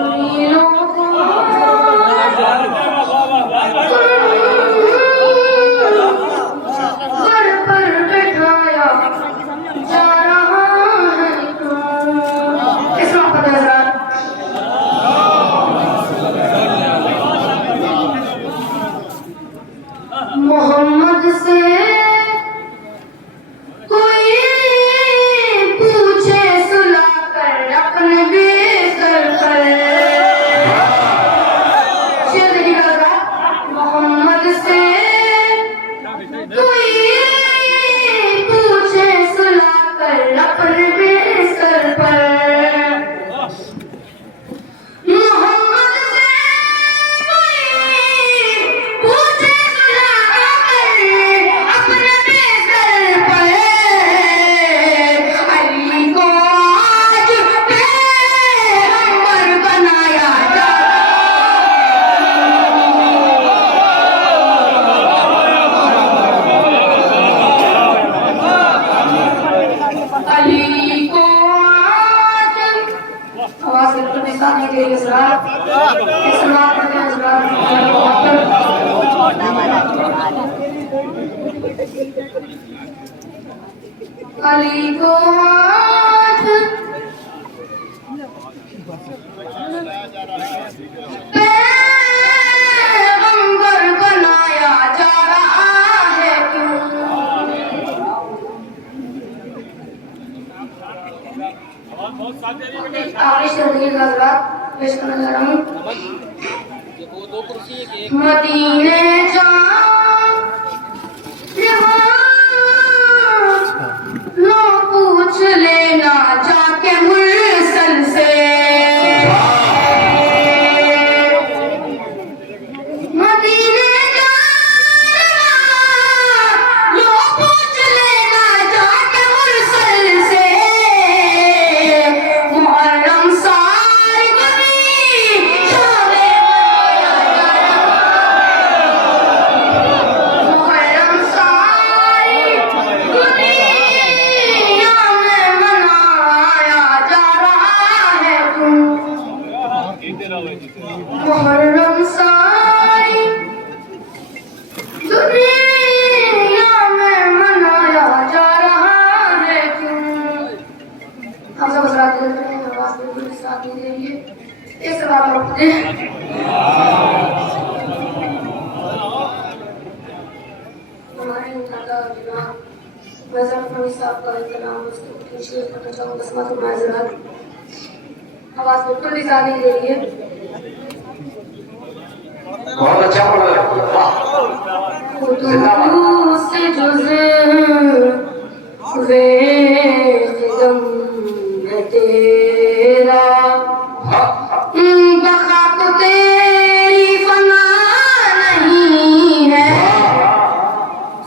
उन्हीं लोगों पर बैठाया जा रहा है क्यों? इस वक्त हज़रात मोहम्मद से कोई पूछे सुलाकर अपने बिस्तर पर, शेर देखिएगा हज़रात, मोहम्मद से कोई पूछे सुलाकर अपने बिस्तर पर, मोहम्मद से कोई पूछे सुलाकर अपने बिस्तर पर, अली को आज पैगंबर बनाया जा अली को आज आवाज बिल्कुल भी साथ नहीं दे रही हज़रात, इस बात पर हज़रात अली को आज पैगंबर बनाया जा रहा है क्यों? आगे चलिए हज़रात, पेश करने जा रहा हूँ। मदीने जाओ लो पूछ लेना जाके मुरसल से, मदीने जाओ लो पूछ लेना जाके मुरसल से, मुहर्रम सारी दुनिया में मुहर्रम सारी दुनिया में मनाया जा रहा है क्यों? मुहर्रम सारी दुनिया में मनाया जा रहा है क्यों? हम सब हज़रात दिल में आवाज़ बिल्कुल साथ नहीं दे रही है, इस बात को पढ़ते हैं। हमारे दादा जनाब वज़ीर फरीद साहब का इंतजाम उसको शेयर करना चाहूँ, बस मत माजरत, आवाज़ बिल्कुल भी साथ नहीं दे रही है। बहुत अच्छा पढ़ रहे हो, वाह। खुदू से जुज़े वे ख़िदम है तेरा, बखा तो तेरी फना नहीं है,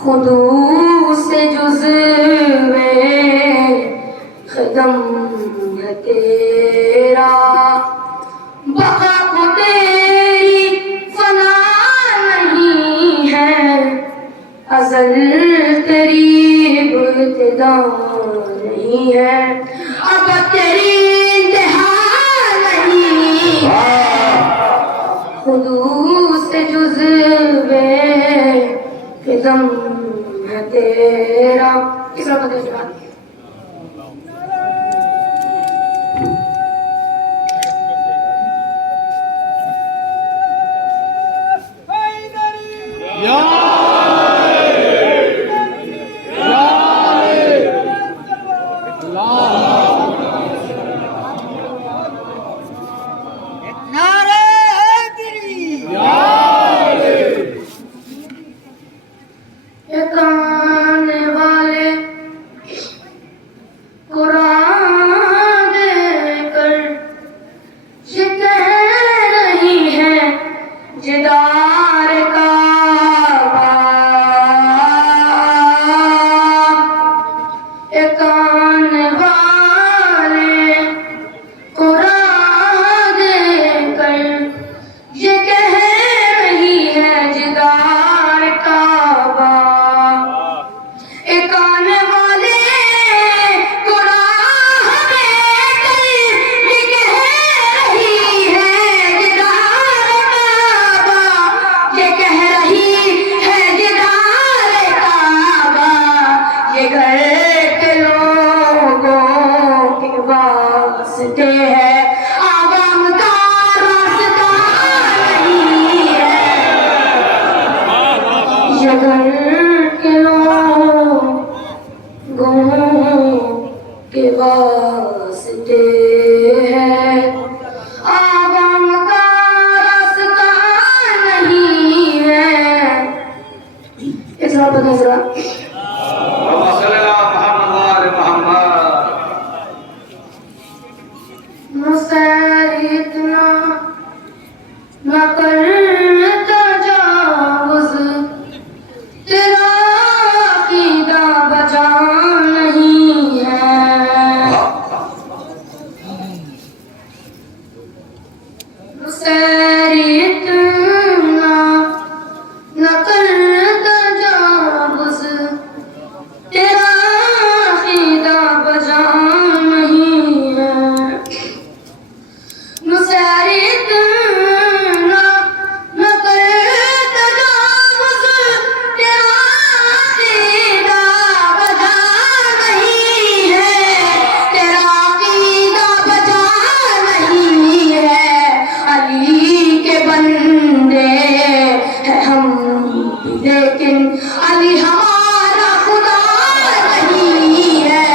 खुदू से जुज़े ख़िदम है तेरा, बखा तो तेरी फना नहीं है, अज़ल तेरी इब्तिदा नहीं है, अब तेरी इंतहा नहीं है, खुदू से जुज़्वे क़दम है तेरा। तीसरा पद जवाब के वास्ते है, आवाम का रास्ता नहीं है। एक सवाल बता जरा। मुझसे इतना न कर तजावुज़, तेरा अक़ीदा बचा नहीं है। मुझसे इतना न कर तजावुज़, तेरा अक़ीदा बचा नहीं है। लेकिन अली हमारा खुदा नहीं है,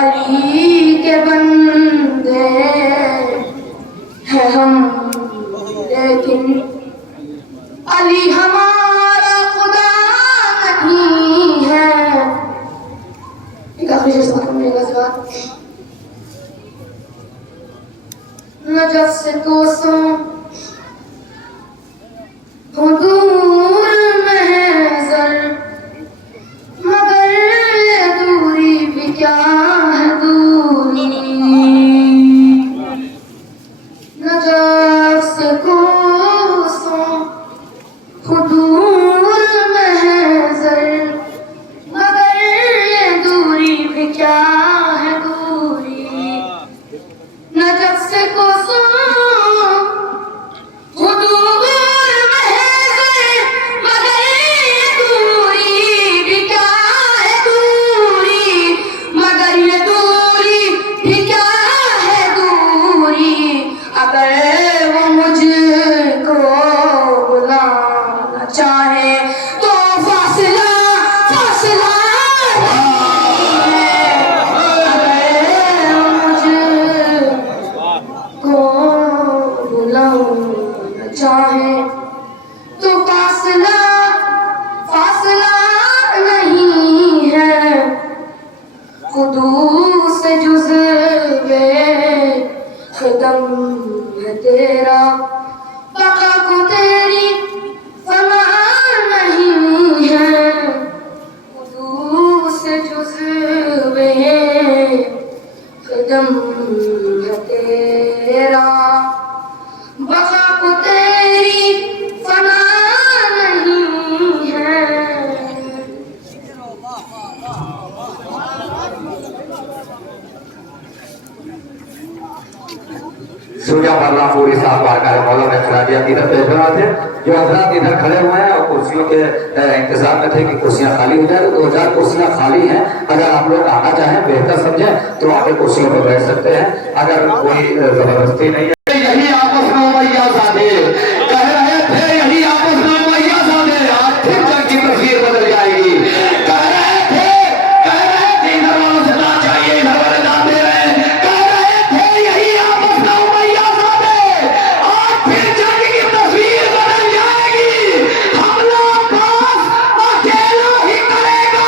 अली के बंदे हैं हम, लेकिन अली हमारा खुदा नहीं है। एक आखिरी सवाल मिलेगा जवाब। नजफ से कोसों दूर महज़र, मगर ये दूरी भी क्या है दूरी। नजफ से कोसों दूर महज़र, मगर ये दूरी भी क्या है दूरी। नजफ से कोसों चाहे तो फासला फासला मुझको बुलाना चाहे तो फासला फासला नहीं है। खुदू से जुज़्वे ख़िदम है तेरा, बका को तेरी फना नहीं है। खुदू से जुज़्वे ख़िदम है तेरा, बका को तेरी फना नहीं है। सूर्या बल्ला पूरी साफ बारकारे मौला में खराबिया इधर पेश हुआ थे जो हजरात इधर खड़े हुए हैं और कुर्सियों के इंतजार में थे कि कुर्सियां खाली हो जाए। तो 2000 कुर्सियां खाली हैं, अगर आप लोग आना चाहें बेहतर समझें तो आगे कुर्सियों पर बैठ सकते हैं, अगर कोई जबरदस्ती नहीं है। यही आपस में मैया साधे कह रहे थे, यही आपस में मैया साधे आज फिर जंग की तस्वीर बदल जाएगी। कह रहे थे इधर वालों से ना चाहिए, इधर वाले दान दे रहे हैं। कह रहे थे यही आपस में मैया साधे आज फिर जंग की तस्वीर बदल जाएगी। हमला पास अकेला ही करेगा,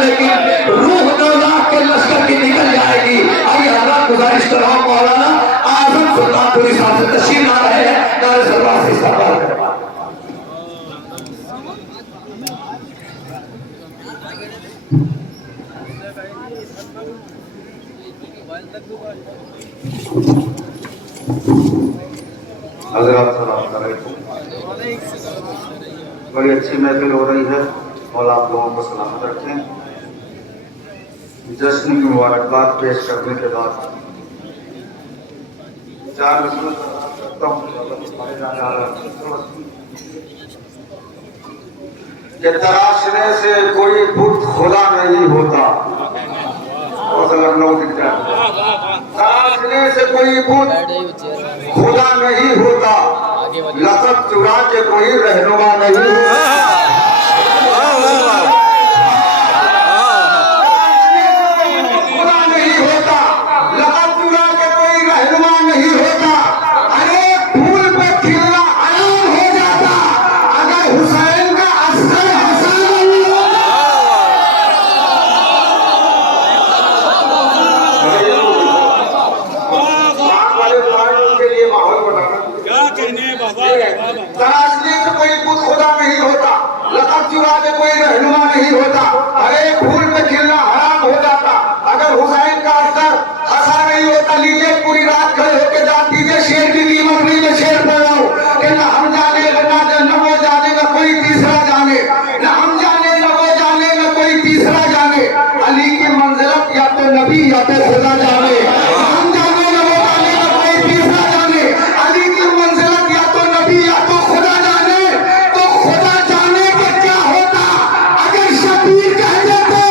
लेकिन रूह दौलत के लश्कर की गुजारिश कर रहा हूं मौलाना आजम सुल्तानपुरी साहब से तशरीफ ला रहे हैं, नारे सरवार से इस्तकबाल करें। हज़रात सलाम अलैकुम। बड़ी अच्छी महफिल हो रही है और आप लोगों को सलामत रखें। जश्न की मुबारकबाद पेश करने के बाद 4 मिनट करता हूँ कि तराशने से कोई बुत खुदा नहीं होता। तराशने से कोई बुत खुदा नहीं होता, लक़ब चुरा के कोई रहनुमा नहीं होता। तराशने से कोई बुत खुदा नहीं होता, लक़ब चुरा के कोई रहनुमा नहीं होता। अरे फूल पे खिलना हराम हो जाता अगर हुसैन का असर हंसा नहीं होता। लीजिए पूरी रात खड़े होकर जान दीजिए, शेर की कीमत नहीं मैं शेर पढ़ रहा हूँ कि न हम जाने न वो जाने न कोई तीसरा जाने, न हम जाने न वो जाने न कोई तीसरा जाने। अली की मंजिलत या तो नबी या तो खुदा जाने। हम जाने न वो जाने न कोई तीसरा जाने, अली की मंजिलत या तो नबी या तो खुदा जाने। तो खुदा जाने के क्या होता अगर शबीर कह देते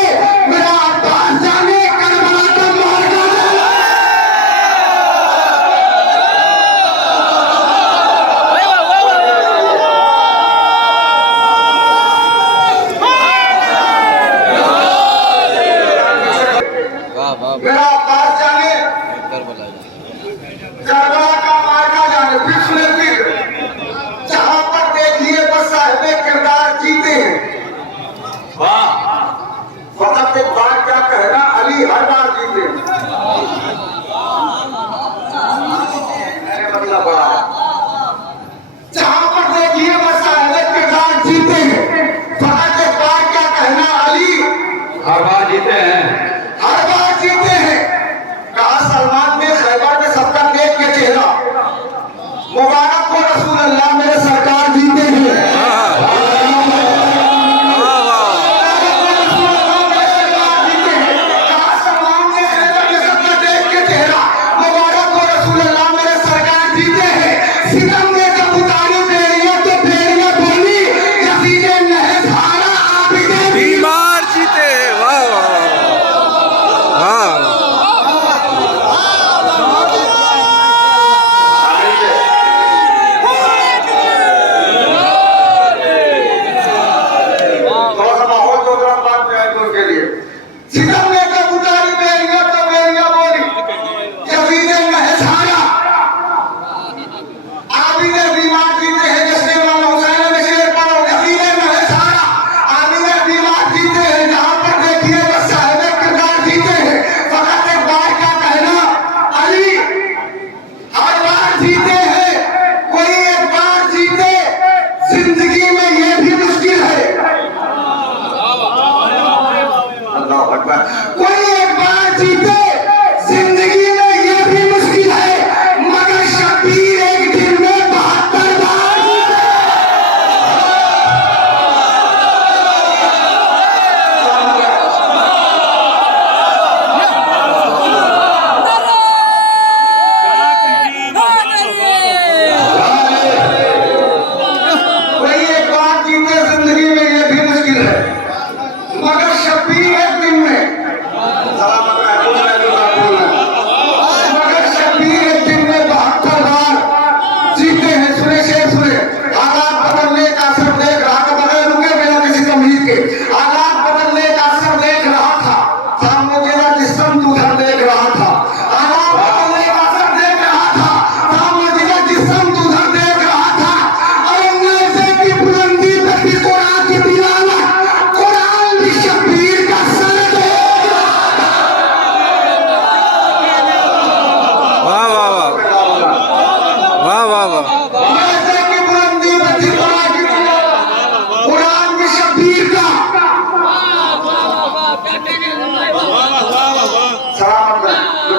मेरा अब्बास जाने करबला का मार्का मेरा अब्बास जाने करबला का मार्का जाने। फिर सुने फिर जहां पर देखिए बस साहिबे किरदार जीते हैं। वाह, फकत एक बार क्या कहना, अली हर बार जीते हैं। मैंने मतलब बड़ा है। जहां पर देखिए बस साहिबे किरदार जीते हैं। फकत एक बार क्या कहना, अली हर बार जीते हैं। हर बार जीते हैं। कहा सलमान ने खैबर में सबका देख के चेहरा मुबारक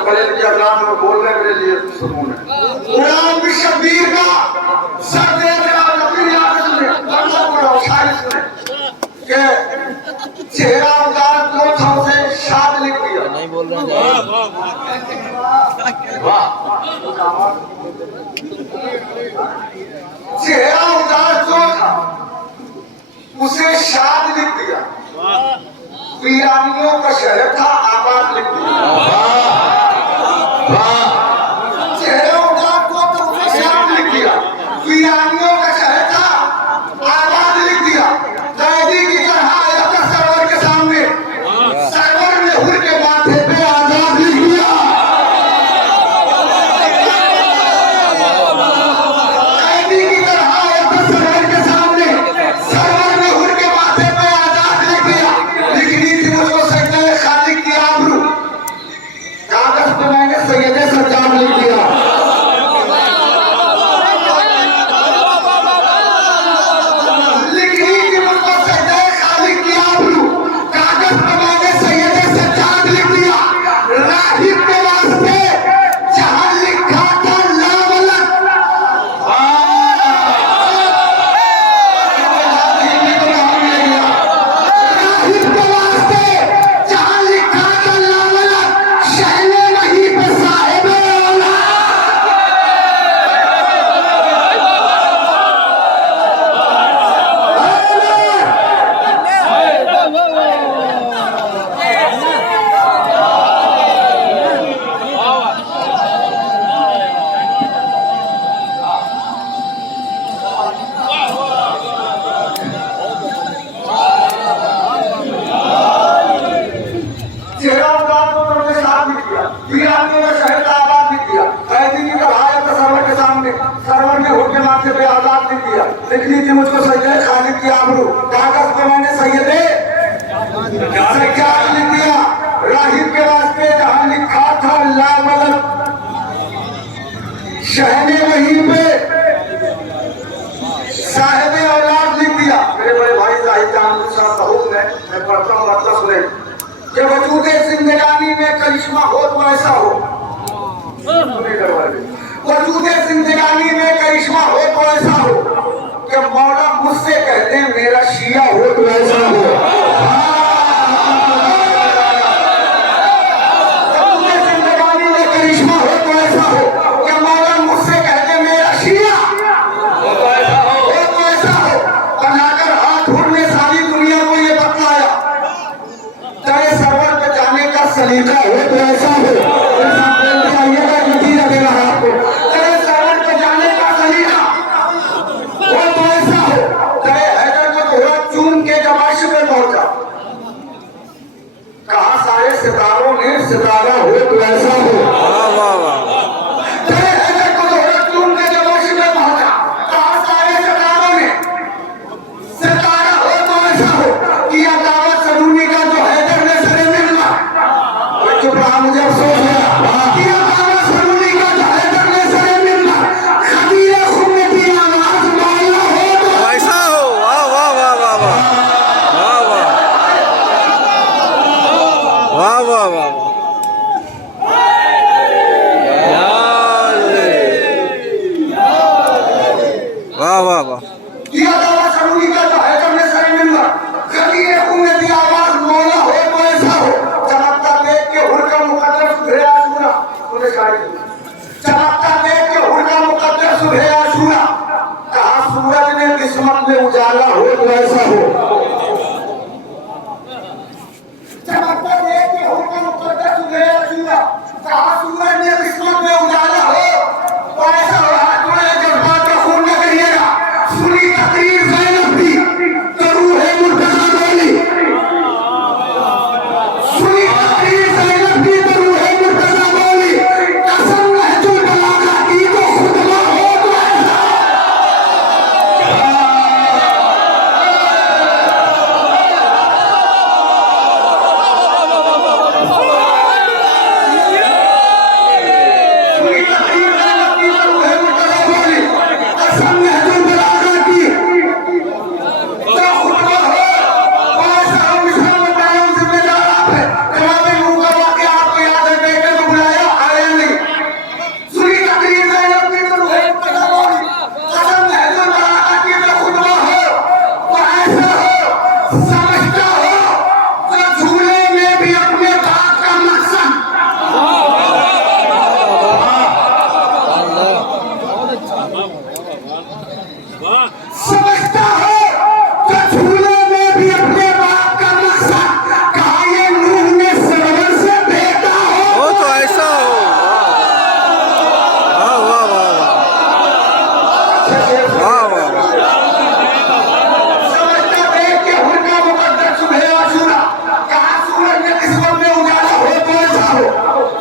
पढ़े लिखे अफराद में बोल रहे हैं, मेरे लिए सुकून है। गुलाम शब्बीर का सर दे दिया, अपनी याद सुने, बंदा पढ़ो, शायरी सुने कि चेहरा उदार दो था उसे शाद लिख दिया। नहीं बोल रहे हैं। वाह, चेहरा उदार जो था उसे शाद लिख दिया। वीरानियों का शहर था आबाद लिख दिया। चेहरा उदार को तो उसे शाद लिख दिया, वीरानियों का शहर था आबाद लिख दिया। कैदी की तरह आया था सरवर के सामने, सरवर ने हुर के माथे पे आजाद लिख दिया। कैदी की तरह आया था सरवर के सामने, सरवर ने हुर के माथे पे आजाद लिख दिया। लिखनी थी मुझको सजदे खालिक की आबरू, कागज पे मैंने सैयदे सज्जाद लिख दिया। लिखनी थी मुझको सजदे खालिक की आबरू, कागज पे मैंने सैयदे सज्जाद लिख दिया। राहिब के वास्ते जहां लिखा था लावलक, राहिब के वास्ते जहां लिखा था लावलक, शहने वहीं पे साहिबे औलाद। चेहरा उदार को तुमने साथ भी किया, वीरानियों का शहर का आबाद भी किया। कैदी की तरह आया था सरवर के सामने, सरवर ने हुर के माथे पे आजाद भी किया। लिखनी थी मुझको सैयदे खालिक की आबरू, कागज पे मैंने सैयदे सज्जाद लिख दिया। राहिब के वास्ते जहां लिखा था लावलक, शहने वहीं पे साहिबे औलाद लिख दिया। मेरे बड़े भाई जाहिद जान साहब का हुक्म है, मैं पढ़ता हूँ, मतलब सुने कि वजूद जिंदगानी में करिश्मा हो तो ऐसा हो। वजूद जिंदगानी में करिश्मा हो तो ऐसा हो कि मौला मुझसे कहते हैं मेरा शिया हो तो ऐसा हो। वजूद जिंदगानी में करिश्मा हो तो ऐसा हो कि मौला मुझसे कहते हैं मेरा शिया हो तो ऐसा हो। बनाकर हाथ ढूंढने सारी दुनिया को ये बतलाया, तेरे सरवर पे जाने का सलीका हो तो ऐसा हो। ऐसा बोल दिया, नतीजा दे रहा आपको। तेरे सरवर पे जाने का सलीका हो तो ऐसा हो। तेरे हैदर को घोड़ा चूम के जब अर्श पे पहुंचा, कहा सारे सितारों ने सितारा हो तो ऐसा हो। तेरे हैदर को घोड़ा चूम के जब अर्श पे पहुंचा, कहा सारे सितारों ने सितारा हो तो ऐसा हो। किया दावत सलूनी का जो हैदर ने सरे मिलना, चुप रहा, मुझे अफसोस है। किया दावत सलूनी का जो हैदर ने सरे मिलना, खदीरे खुद की आवाज मौला हो तो ऐसा हो। वाह वाह वाह वाह वाह वाह वाह वाह वाह वाह वाह वाह। किया दावत सलूनी का जो हैदर ने सरे मिलना, खदीरे खुद की आवाज मौला हो तो ऐसा हो। चमकता देख के हुर का मुकद्दर सुबह आशूरा, सुने शायरी। चमकता देख के हुर का मुकद्दर सुबह आशूरा, कहा सूरज ने किस्मत में उजाला हो तो ऐसा हो। चमकता देख के हुर का मुकद्दर सुबह आशूरा, कहा सूरज ने किस्मत में उजाला हो तो ऐसा हो। हाथ जोड़े, जज्बात का खून न करिएगा। सुनी तकरीर ज़ैनब की तो रूह मुर्तज़ा बोली, सुनी तकरीर ज़ैनब की तो रूह मुर्तज़ा बोली, कसम नहजुल बलागा की तो खुतबा हो तो ऐसा।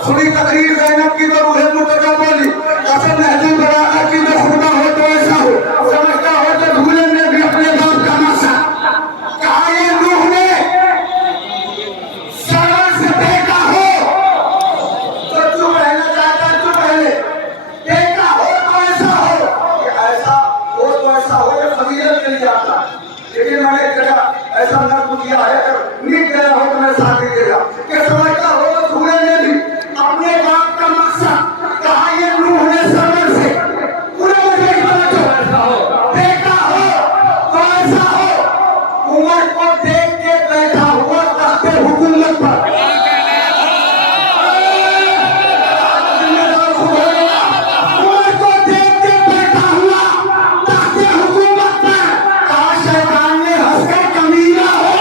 सुनी तकरीर ज़ैनब की तो रूह मुर्तज़ा बोली, कसम महजूब बराना की तो खुदा हो तो ऐसा हो, समझता हो तो भूले में भी अपने बाप का नशा। कहा ये नूह ने सरवर से बेटा हो तो चुप रहना चाहता, चुप रहे। बेटा हो तो ऐसा हो, ऐसा हो तो ऐसा हो, ये फजीलत के लिए आता है। लेकिन मैंने एक जगह ऐसा नक्ल किया है, नींद गया हो तो मैं साथ दीजिएगा कि समझता हो तो भूले में भी अपने बाप का मकसद। कहा ये नूह ने सरवर से पूरे मजलिस में बैठो, बेटा हो तो ऐसा हो। उमर को देख के बैठा हुआ तख्ते हुकूमत पर, जिम्मेदार खुद होगा। उमर को देख के बैठा हुआ तख्ते हुकूमत पर, कहा शैतान ने हंसकर कमीना हो।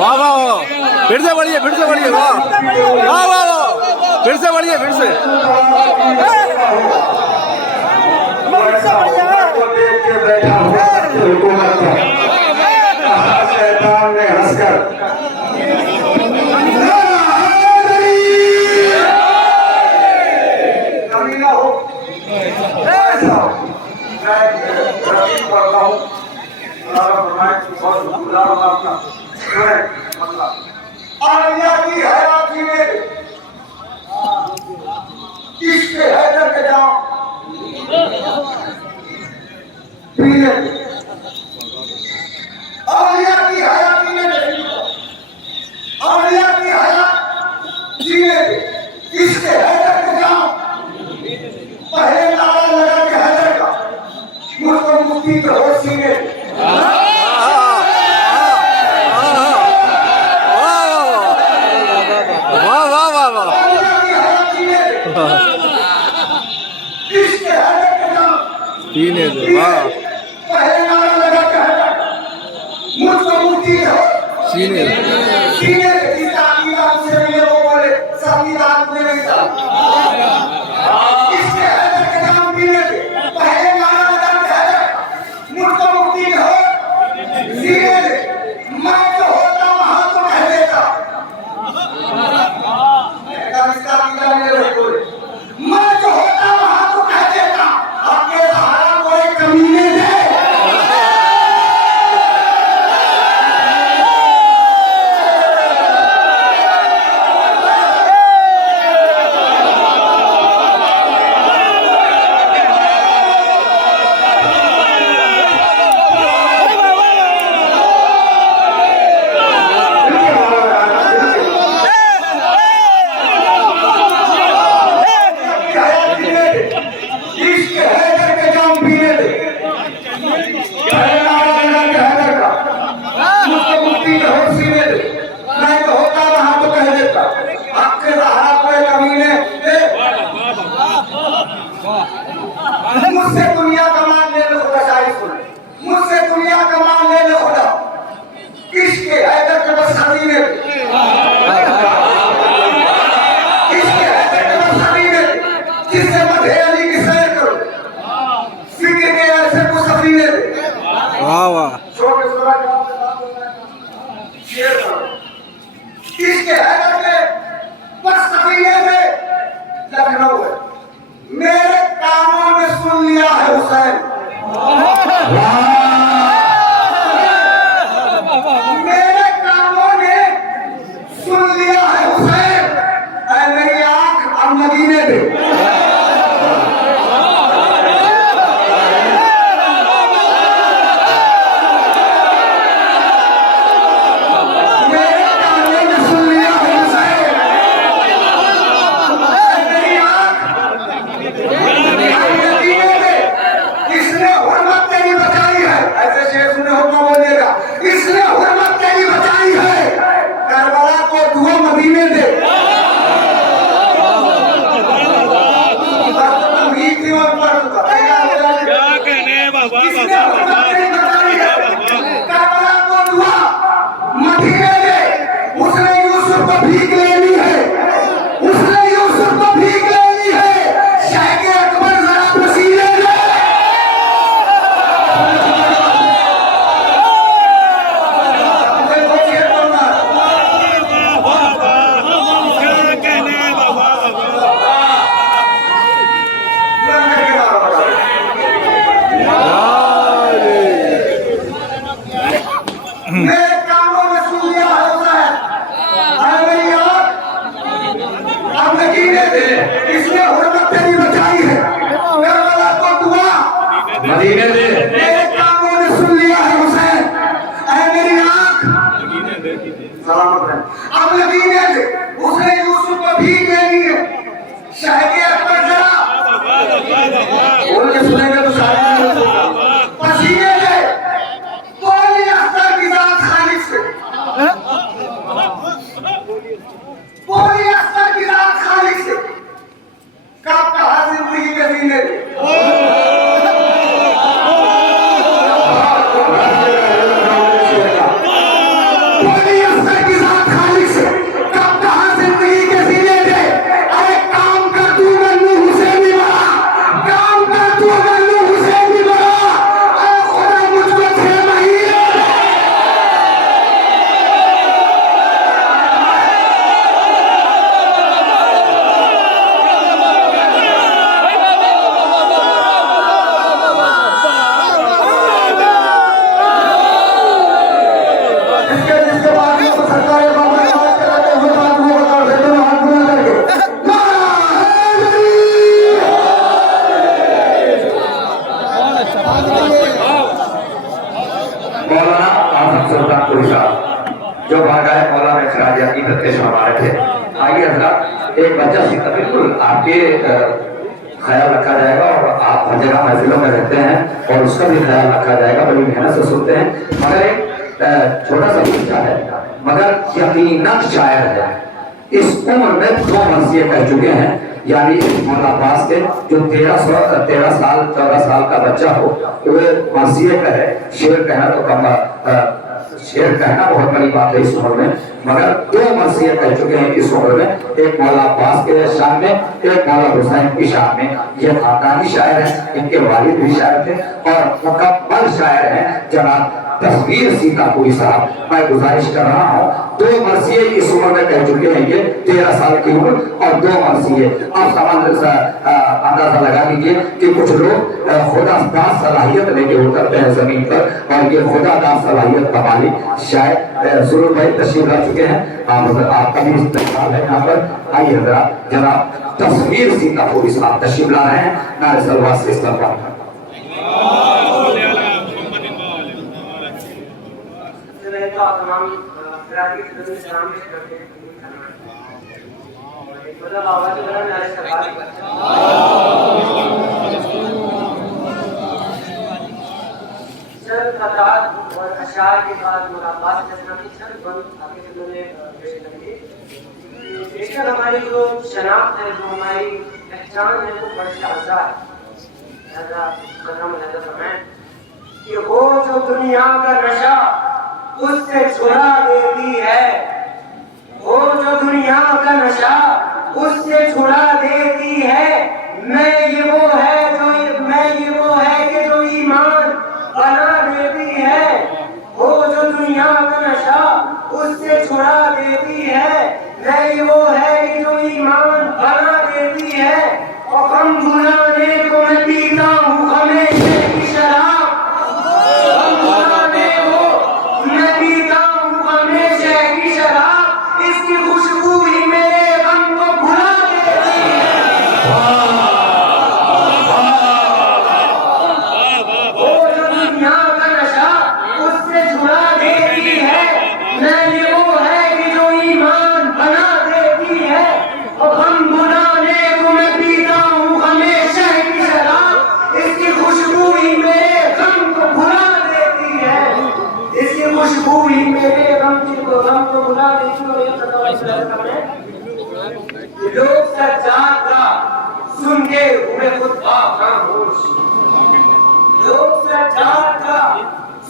वाह वाह वाह, फिर से बढ़िए, फिर से बढ़िए, वाह वाह वाह वाह, फिर से बढ़िए, फिर से। को देख के बैठा हुआ तख्ते हुकूमत पर, कहा शैतान ने हंसकर कमीना हो। ऐसा हो। मैं रबी पढ़ता हूँ, अल्लाह फरमाए कि बहुत खुदा आपका है मतलब आलिया की हयाती में इश्क हैदर के जाओ पीने, आलिया की हयाती में आलिया की हयात जीने, इश्क हैदर के जाओ। पहले नारा लगा के हैदर का, मुझको मुक्ति के हो सीने। वाह वाह वाह वाह, पीने दो, वाह, पहले नारा लगा के हैदर, मुझको मुक्ति हो सीने सीने। इसका अकीदा मुझसे मिले वो बोले संविधान में नहीं था। इसके हैदर के नाम पीने थे, पहले नारा लगा के हैदर, मुझको मुक्ति हो सीने दे। मैं जो होता वहां तो कह देता, इसका अकीदा मिले वही बोले, मैं जो होता वहां तो कह देता, आपके सहारा कोई कमीने दे। मुझसे दुनिया का माल ले लो खुदा, शायरी सुन, मुझसे दुनिया का माल ले लो खुदा, इसके हैदर के बस खरीदे, इसके हैदर के बस खरीदे, जिससे मधे अली की सैर करो, फिक्र के ऐसे को सफीने दे। वाह वाह, छोटे सूरज शेर करो, इसके हैदर के बस सफीने दे। लखनऊ है, मेरे कानों ने सुन लिया है हुसैन, मेरे कानों ने सुन लिया है हुसैन, ऐ मेरी आंख अब मदीने दे। मेरे कानों ने सुन लिया है हुसैन, ऐ मेरी आंख मदीने दे। इस भीख लेनी है, उसने यूसुफ को भीख लेनी है। शायद अकबर जरा पसीने ले। मेरे कानों में सुन लिया होता है, अरे मेरी आँख, अब नकीले थे, इसने हुर्मत तेरी बचाई है। करबला को दुआ, मदीने दे। मेरे कानों ने सुन लिया है हुसैन, अरे मेरी आँख, सलामत रहे। अब नकीले थे, उसने यूसुफ को भीख लेनी है। शायद अकबर जरा बोल के सुनेंगे तो सारे पसीने ले। बोली अख्तर की जात खालिद से, बोली अख्तर की जात खालिद से, कब कहा जिंदगी के जीने। बोली अख्तर की जात खालिद से, कब कहा जिंदगी के जीने थे। अरे काम कर तू गन्नू हुसैन भी बड़ा, काम कर तू गन्नू हुसैन भी बड़ा। अरे खुदा मुझको 6 महीने जिसके बाद में तो सरकार बाबा की बात कराते हुए बात को बता देते हैं हाथ बुलंद करके नारा मौलाना आजम सुल्तानपुरी साहब जो बारगाह मौलाना में खराज अकीदत पेश फरमा रहे थे। आइए हजरात, एक बच्चा सी बिल्कुल आपके ख्याल रखा जाएगा और आप हर जगह महफिलों में रहते हैं और उसका भी ख्याल रखा जाएगा, बड़ी मेहनत से सुनते हैं। मगर एक छोटा सा बच्चा है, मगर यकीनन शायर है। इस उम्र में 2 मरसिए कह चुके हैं, यानी मौला अब्बास के जो 13 साल 14 साल का बच्चा हो तो वो मरसिए कहे। शेर कहना तो कम, शेर कहना बहुत बड़ी बात है इस उम्र में, मगर 2 मरसिए कह चुके हैं इस उम्र में। एक मौला अब्बास के शान में, एक मौला हुसैन की शान में। ये खानदानी शायर है, इनके वालिद भी शायर थे और मुकम्मल शायर हैं जनाब तस्वीर सीतापुरी साहब। मैं गुजारिश कर रहा हूँ, 2 मरसिए इस उम्र में कह चुके हैं ये, 13 साल की उम्र और 2 मरसिए। आप अंदाजा लगा लीजिए कि कुछ लोग खुदादार सलाहियत लेके उतरते हैं जमीन पर और ये खुदादार सलाहियत का मालिक शायद सुरूर भाई तशरीफ ला चुके हैं। आपका भी इस्तेमाल है यहाँ पर। आइए जरा जनाब तस्वीर सीतापुरी साहब तशरीफ ला रहे हैं, नारे सलवार से इस्तेमाल तमाम फिरादी की सलाम पेश करते हैं। मतलब आवाज बड़ा नारे सरकार चंद खतात और अशार के बाद मुराबात जैसा की चंद बंद आपके सामने पेश करेंगे। बेशक हमारी जो शनाख्त है, जो हमारी पहचान है, वो बड़ी आज़ाद है। लिहाजा कदम लिहाजा समय कि वो जो दुनिया का नशा उससे छुड़ा देती है, वो जो दुनिया का नशा उससे छुड़ा देती है। मैं ये वो है कि जो ईमान बना देती है, वो जो दुनिया का नशा उससे छुड़ा देती है। मैं ये वो है कि जो ईमान बना देती है। और हम भुलाने को मैं पीता हूँ हमेशा की शराब, इसकी खुशबू ही मेरे गम को भुला देती है। वो जो दुनिया का नशा उससे छुड़ा देती है। मैं ये वो है कि जो ईमान बना देती है। और हम बुलाने को मैं पीता हूँ हमेशा की शराब, इसकी खुशबू ही मेरे गम को भुला देती है। इसकी खुशबू ही मेरे गम को भुला देती है। लोग सज्जाद का सुन के हुए खुद खामोश, लोग सज्जाद का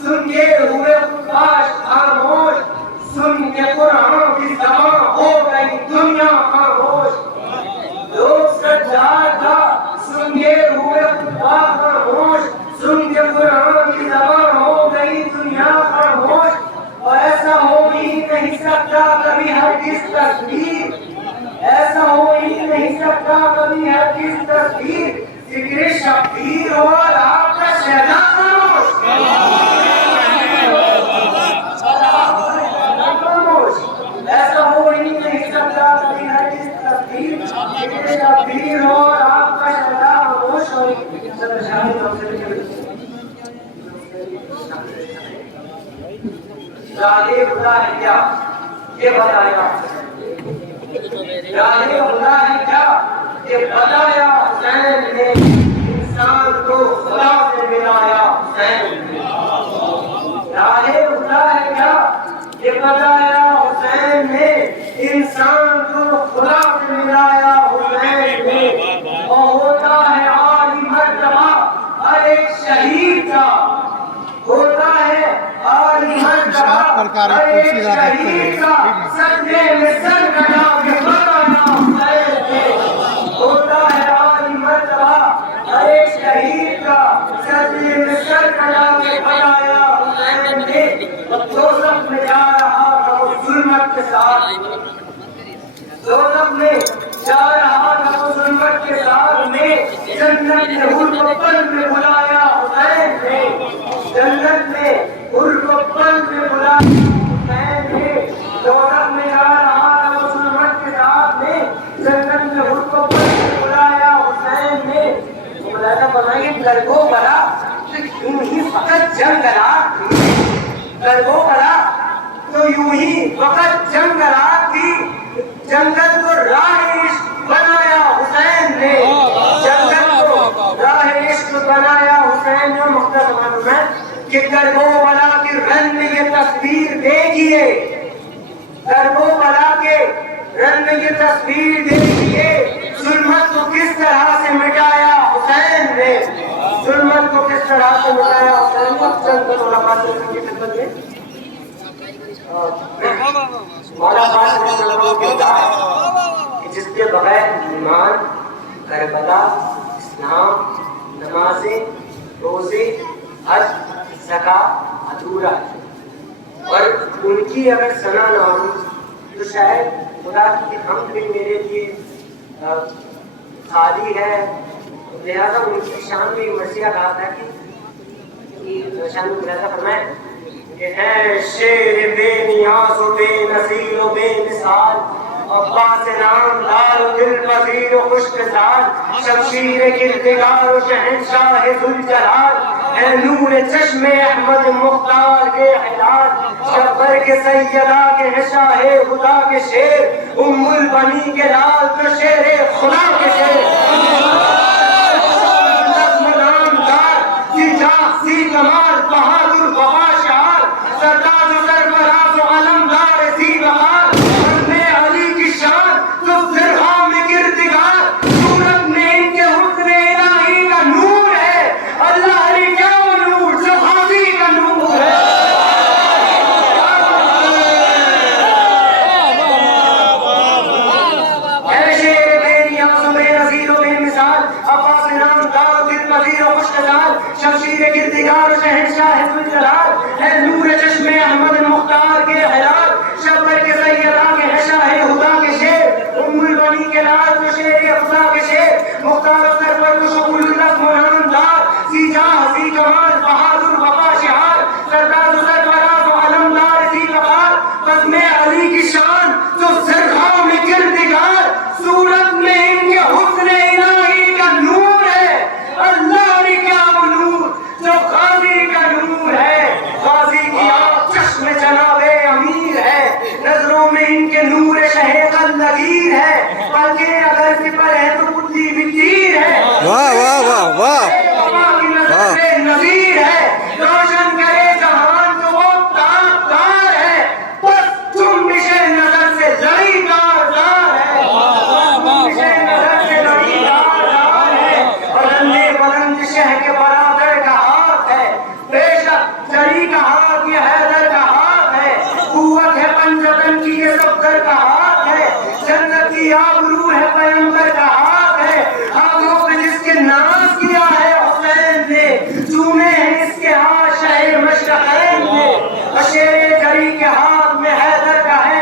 सुन के हुए खुद खामोश, सुन के कुरान की ज़बान हो गई सकता कभी हरगिज़ तस्वीर, ऐसा हो ही नहीं सकता कभी हरगिज़ तस्वीर, जिक्र शब्बीर और आपका शहदा खामोश, ऐसा हो ही नहीं सकता कभी हरगिज़ तस्वीर, जिक्र शब्बीर और आपका शहदा खामोश हो। राहे खुदा है क्या ये बताया, राहे खुदा है क्या ये बताया हुसैन ने, इंसान को खुदा से मिलाया हुसैन ने। राहे खुदा है क्या ये बताया हुसैन ने, इंसान को खुदा से मिलाया हुसैन ने। और होता है आली मर्तबा हर एक शहीद का, होता है आली मर्तबा हर एक शहीद का, सजदे में सर कटा के बताया हुसैन ने। होता है आली मर्तबा हर एक शहीद का, सजदे में सर कटा के बताया हुसैन ने। दोज़ख में जा रहा था वो जुल्मत के साथ, दोज़ख में जा रहा था वो जुल्मत के साथ में, जन्नत ने हुर को पल में बुलाया हुसैन ने, जन्नत में हुर को पल में बुलाया हुसैन ने। दोज़ख में जा रहा था वो जुल्मत के साथ में, जन्नत में हुर को पल में बुलाया हुसैन ने। बुलाया बनाइए गरगो बड़ा यूं ही फकत जंग रात थी, गरगो बड़ा तो यूं ही फकत जंग रात थी, जंगल को राह इश्क बनाया हुसैन ने, जंगल को राह इश्क बनाया हुसैन ने। मुख्तसर में कि करबला की रन में ये तस्वीर देखिए, करबला के रन में ये तस्वीर देखिए, जुल्मत को किस तरह से मिटाया हुसैन ने, जुल्मत को किस तरह से मिटाया हुसैन ने। चंद मुलाकात की खिदमत में जिसके बगैर ईमान, करबला, इस्लाम, नमाज़े, रोजे, हज, ज़कात अधूरा है। और उनकी अगर सना ना हो तो शायद खुदा की हमद भी मेरे लिए खाली है। लिहाजा उनकी शान में मसीहा कहा था कि शान में लिहाजा फरमाए कि है शेर बेनियाज़ व बेनज़ीर व बेमिसाल, अब्बास नामदार दिल पजीर व खुशमिजाज, शमशीर किरदिगार व शहंशाह ज़ुल्जलाल, है नूर चश्मे अहमद मुख्तार के हिलाल, शब्बर के सैयदा के है शाहे खुदा के शेर, उम्मुल बनी के लाल तो शेरे खुदा के शेर। कमाल बहादुर वफा शार, सरताज सरफराज अलमदार सी बहार, में अली की शान तो फिरहा में किरदिगार, सूरत में इनके हुस्न इलाही का नूर है, अल्लाह अली क्या वो नूर जो हाजी का नूर है। शेर बेनियाज़ व बेनज़ीर व बेमिसाल, अब्बास नामदार दिल पजीर व खुशमिजाज, शमशीर किरदिगार शहंशाह ज़ुल्जलाल, है नूर चश्मे अहमद मुख्तार के हिलाल, शब्बर के सैयदा के है शाहे खुदा के शेर, उम्मुल बनी के लाल तो शेर खुदा के शेर, मुख्तार सरवर शुकुल रस्म नामदार, सीजा हसी कमाल बहादुर वफा शिहार, सरताज सरफराज अलमदार सी बहार, बज़्म अली की शान तो सरहा में किरदिगार, सूरत में इनके हुस्न इलाही का नूर है, अल्लाह ने क्या वो नूर जो गाजी का नूर है। गाजी की आँख चश्मे जनाबे अमीर है, नजरों में इनके नूर शहेकल लकीर है, बल्कि अगर सिपर है तो बुद्धि भी तीर है। वाह वाह वाह वाह नज़ीर है, रोशन करे जहान तो वो ताकतवर है, बस जुम्बिश नजर से लड़ी कारदार है, जुम्बिश नजर से लड़ी कारदार है, और अन्ने बुलंद शह के बराबर का हाथ है, बेशक जरी का हाथ ये हैदर का हाथ है, कुव्वत है पंजतन की ये सफदर का हाथ है, जन्नत की आबरू है पैगंबर का हाथ है, हाथों पे जिसके नाज किया है हुसैन ने, चूमे हैं इसके हाथ शहर मशरक़ैन ने, शेर जरी के हाथ में हैदर का है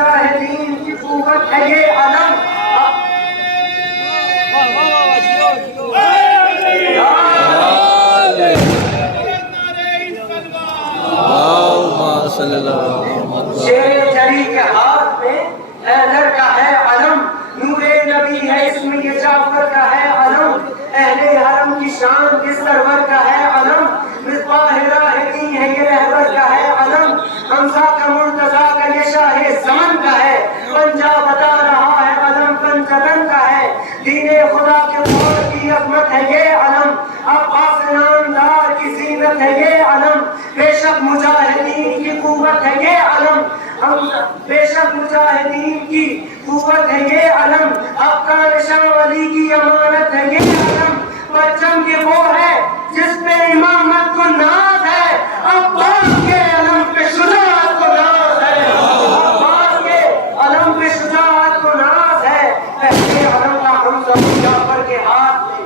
मुजाहिदीन की कुव्वत है ये अलम। शेर जरी के हाथ में हैदर का है अलम, नूरे नबी है इसमें ये जाफर का है अलम, अहले हरम की शान इस सरवर का है अलम, मिसबाह राहिदीन है ये रहबर का है अलम, हमजा का मुर्तजा का ये शाह ज़मन का है, पंजा बता रहा है अलम पंचतन का है, दीने खुदा के मोर की अजमत है ये अलम, अब्बास नामदार की सीनत है ये अलम, बेशक मुजाहिदीन की कुव्वत है ये अलम, हम बेशक मुजाहिदीन की कुव्वत है ये अलम, अफगान शाह वली की अमानत है ये अलम, परचम के वो है जिस पे इमामत को नाज है, अब्बास के अलम पे शुजाअत को नाज है, अब्बास के अलम पे शुजाअत को नाज है, पहले अलम था हम सब जाफर के हाथ में,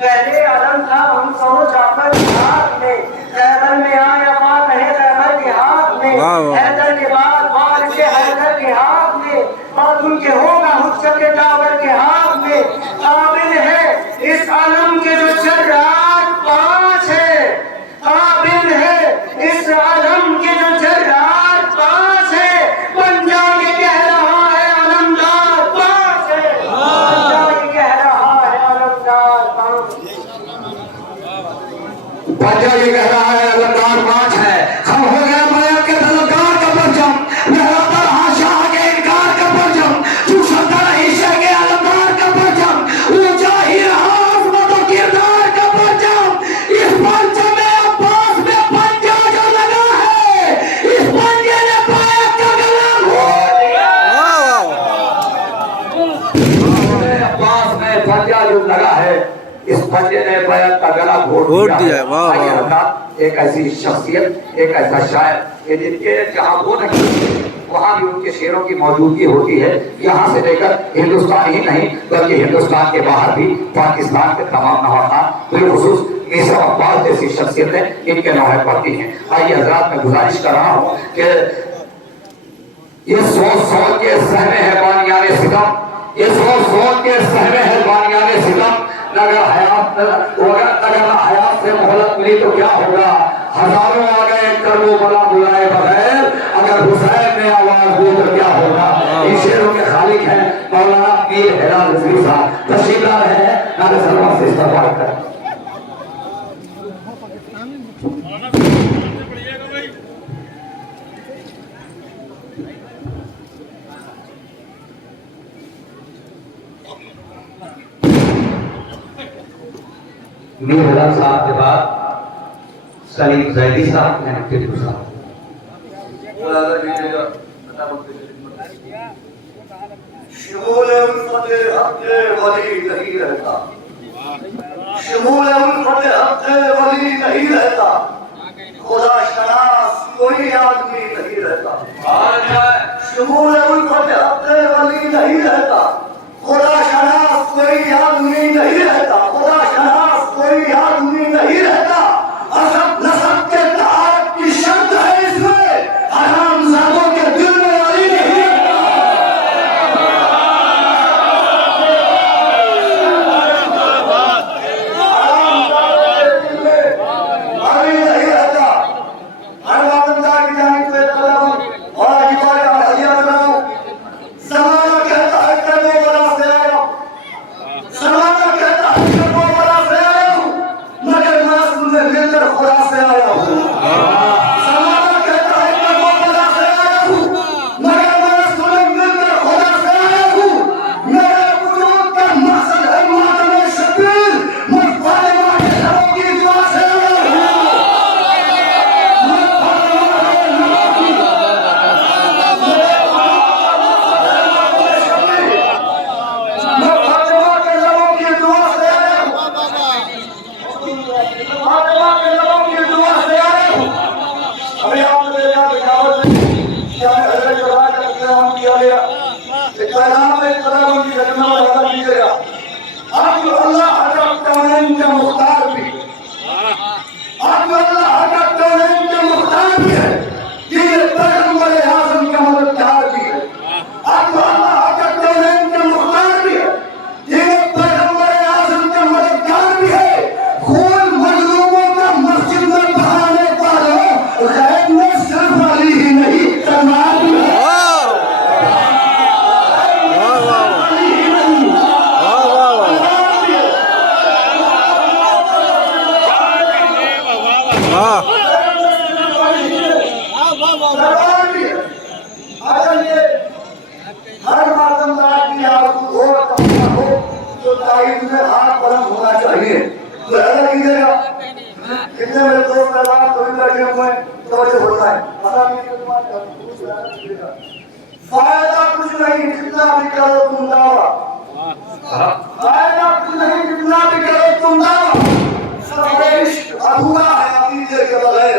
पहले अलम था हम सब जाफर के हाथ में, खैबर में आया बात है खैबर के हाथ में, हैदर के बाद बाल के हैदर के हाथ में, बाद उनके होगा हुज्जत दावर के हाथ में, काबिल है इस आलम के जो जर्रात पांच है, काबिल है इस आलम के जो जर्रात पांच है, पंजा ये कह रहा है अलमदार पांच है, पंजा ये कह रहा है अलमदार पांच, पंजा ये कह रहा है अलमदार पांच है, खम हो गया मयत के तलबगार का परचम, लहराता रहा शाह के इनकार का परचम, चूसता रही शह के अलमदार का परचम, ऊंचा ही रहा अज़मत और किरदार का परचम, इस परचम में अब्बास में पंजा जो लगा है, इस पंजे ने बायत का गला घोट दिया। अब्बास में पंजा जो लगा है, इस पंजे ने बायत का गला घोट दिया है। वाह वाह। एक ऐसी शख्सियत, एक ऐसा शायर कि जिनके जहाँ वो नहीं वहाँ भी उनके शेरों की मौजूदगी होती है। यहाँ से लेकर हिंदुस्तान ही नहीं बल्कि हिंदुस्तान के बाहर भी पाकिस्तान के तमाम नवाखान बिलखुसूस मीसा अब्बास जैसी शख्सियतें इनके नौहे पड़ती हैं। आइए हजरात मैं गुजारिश कर रहा हूँ कि ये सोच सोच के सहमे है बानियाने सितम, ये सोच सोच के सहमे है बानियाने सितम, अगर हयात से मोहलत मिली तो क्या होगा, हजारों आ गए कर्मो बला बुलाए बगैर, अगर हुसैन ने आवाज दी तो क्या होगा। इन शेरों के खालिक हैं मौलाना पीर हिलाल रिजवी साहब, तशरीफ ला रहे हैं, नारे सलमान से इस्तकबाल करें। मीर हिलाल साहब के बाद सलीम जैदी साहब ने टिप्पू साहब। शमूल उल्फत हक़ वली नहीं रहता, शमूल उल्फत हक़ वली नहीं रहता, खुदा शनास कोई आदमी नहीं रहता, शमूल उल्फत हक़ वली नहीं रहता, खुदा शनास कोई आदमी नहीं रहता, खुदा शनास कोई आदमी नहीं रहता, असब नसब के तारक की शर्त है इसमें, हरामजादों के दिल में वली नहीं रहता। वली नहीं रहता। हर वादमदार की जानिब से तलब और अजीबाई और हदिया बनाओ। ज़माना कहता है कि वो बड़ा से आया, ज़माना कहता है कि वो बड़ा से आया हूँ, मगर मैं तुमसे मिलकर खुदा से आया हूँ। ज़माना कहता है कि वो बड़ा से आया हूँ, मगर मैं तुमसे मिलकर खुदा से आया हूँ। मेरे वजूद का मकसद है मातम शबीर, मैं फातिमा के लबों की दुआ से आया हूँ। मैं फातिमा के लबों की मैं फातिमा के लबों की दुआ से आया हूँ। फातिमा के लबों की दुआ से आया हूँ। अभी आपने देखा बिजावत में क्या हज़रत जवाहर का इंतज़ाम किया गया, एक पैगाम में कलाम की घटना वादा कीजिएगा। आप अल्लाह का कौनैन के मुख्तार भी, आप अल्लाह का कौनैन के मुख्तार भी है, ये पैगंबर आज़म का मददगार भी है। हर मातमदार की आरज़ू हो तमन्ना हो तो ताईद में हाथ बुलंद होना चाहिए। तो ऐसा कीजिएगा, कितने मेरे दोस्त परिवार कभी बैठे हुए हैं तो ऐसे होता है, फायदा कुछ नहीं जितना भी करो तुम दावा, फायदा कुछ नहीं जितना भी करो तुम दावा, सब इश्क अधूरा है अकीदे के बगैर।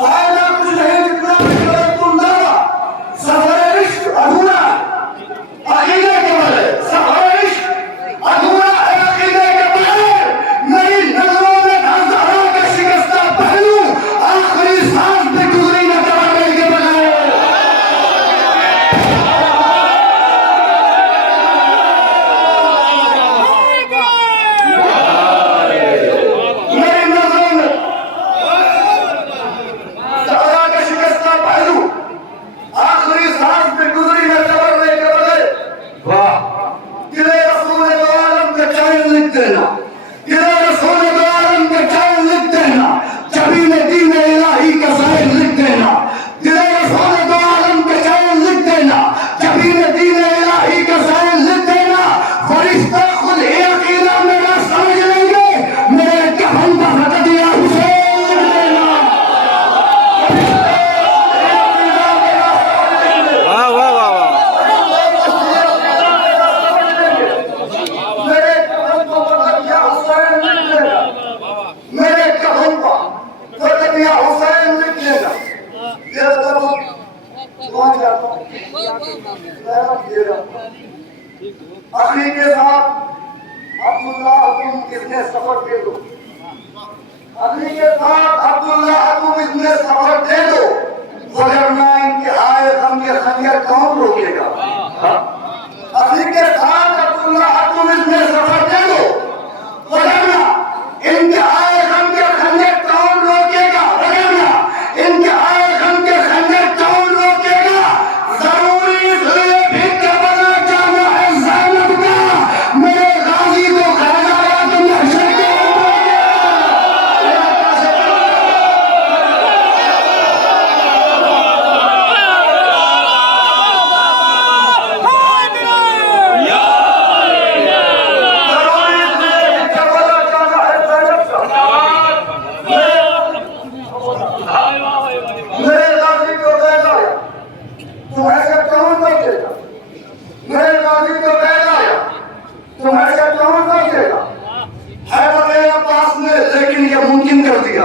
फायदा कुछ नहीं जितना भी करो तुम दावा, सब इश्क अधूरा है अकीदे के बगैर। सब इश्क अधूरा है अकीदे के बगैर। मेरी नजरों में हजारों का शिकस्ता पहलू आखिरी सांस पे गुजरी न करने के बगैर। मेरी नजरों में हजारों का शिकस्ता पहलू आखिरी सांस पे गुजरी न करने के बगैर। वाह, दिले रसूल दो आलम का चैन लिख देना, दिले रसूल दो आलम का चैन लिख देना, जबीन दीन इलाही का ज़ाहिर लिख देना, दिले रसूल दो आलम का चैन लिख देना, जबीन दीन इलाही का ज़ाहिर लिख देना। फरिश्ता खुद ही अकीदा मेरा समझ लेंगे, मेरे कफन पर रख दिया हुसैन लिख देना। वाह वाह वाह वाह। मेरे कफन को बदलिया हुसैन लिख देगा, मेरे कफन को बदलिया हुसैन लिख देगा। ये सब वहाँ जाता हूँ, अली के साथ अब्दुल्ला तुम किसने सफर दे दो, अली के साथ अब्दुल्ला तुम इसने सफर दे दो, वरना इनके आए गम के खंजर कौन रोकेगा। अली के साथ अब्दुल्ला तुम इसने सफर दे दो, वरना इनके आए गम के खंजर कौन रोकेगा, वरना इनके आए गम के खंजर कौन रोकेगा। जरूरी इसलिए भी करबला जाना है ज़ैनब का, मेरे गाजी को खड़ाया तो महशर के जरूरी इसलिए भी करबला जाना है ज़ैनब का। मेरे गाजी को बैठाया तुम ऐसा कौन सोचेगा, मेरे गाजी को बैठाया तुम ऐसा कौन सोचेगा। है बतेरा पास ने लेकिन ये मुमकिन कर दिया,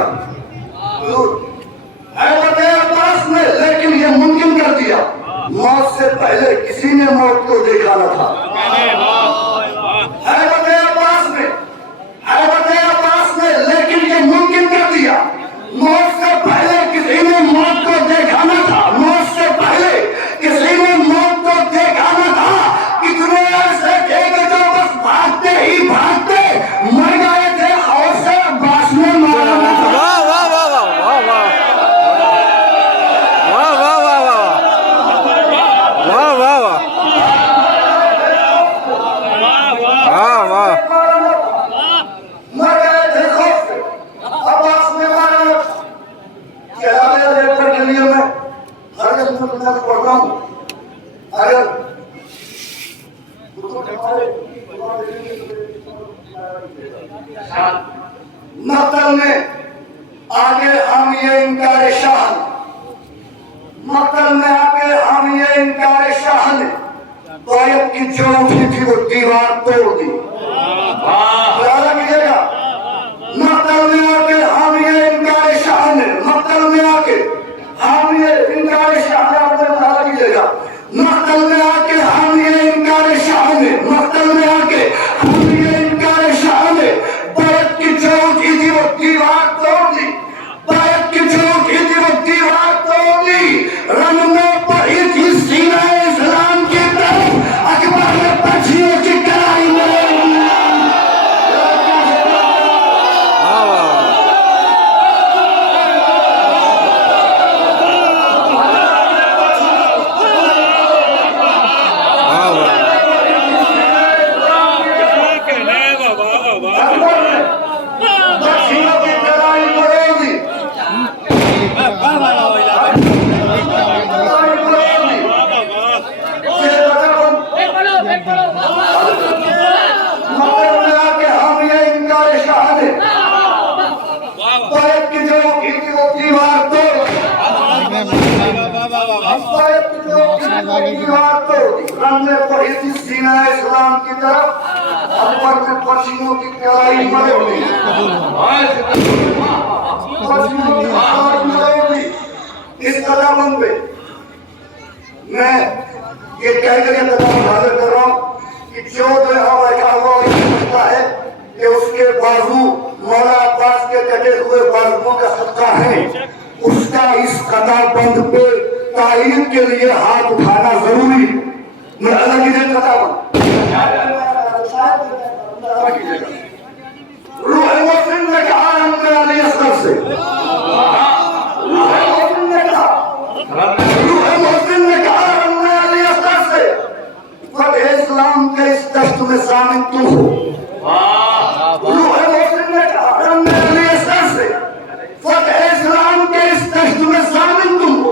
है बतेरा पास ने लेकिन ये मुमकिन कर दिया। मौत से पहले किसी ने मौत को देखा न था। है बतेरा पास ने, है बतेरा पास ने लेकिन ये मुमकिन कर दिया। मौत से पहले किसी ने मौत को देखा न था, मौत से पहले किसी ने मौत को देखा न था। कितने ऐसे थे कि जो बस भागते ही भागते मर गए थे और से बास में मारा न था। वाह वाह वाह वाह वाह वाह वाह वाह वाह वाह वाह वाह वाह वाह। मर गए थे खौफ से, अब्बास ने मारा न था। चलाने लेकर के लिए मैं हर जगह पढ़ता हूँ। अगर मक्तल में आगे हम ये इनकार शाह, मक्तल में आगे हम ये इनकार शाह ने तायब की जो उठी थी वो दीवार तोड़ दी। याद कीजिएगा, मक्तल में आके हम ये इनकार शाह ने, मक्तल में आके हम ये इनकार शाह ने, आपने याद कीजिएगा, मक्तल में आके हम ये इनकार शाह ने, मक्तल में आके हम ये इनकार शाह ने तायब की जो उठी थी वो दीवार तोड़ दी, तायब की जो उठी थी वो दीवार तोड़ दी। रंग में पड़ी थी सीना इस्लाम की तरफ, अकबर ने पक्षियों की कलाई में पहली बात तो रंग में पड़ी थी सीना इस्लाम की तरफ, अकबर में पश्चिमों की कलाई मरोगी, पश्चिमों की कलाई मरोगी। इस कदम पे मैं ये कहकर ये कदम हाजिर कर रहा हूँ कि जो यहाँ बैठा हुआ ये समझता है कि उसके बाजू मौला अब्बास के कटे हुए बाजुओं का सदका है, उसका इस कताबंद पे तारीफ के लिए हाथ उठाना जरूरी। मैं अलग ही रूह मोहसिन ने कहा हमने अली असगर से, रूह मोहसिन ने कहा हमने अली असगर से, पर इस्लाम के इस दश्त में शामिल तुम हो। रूह मोहसिन ने कहा हमने अली असगर से, पर इस्लाम के इस दश्त में शामिल तुम हो।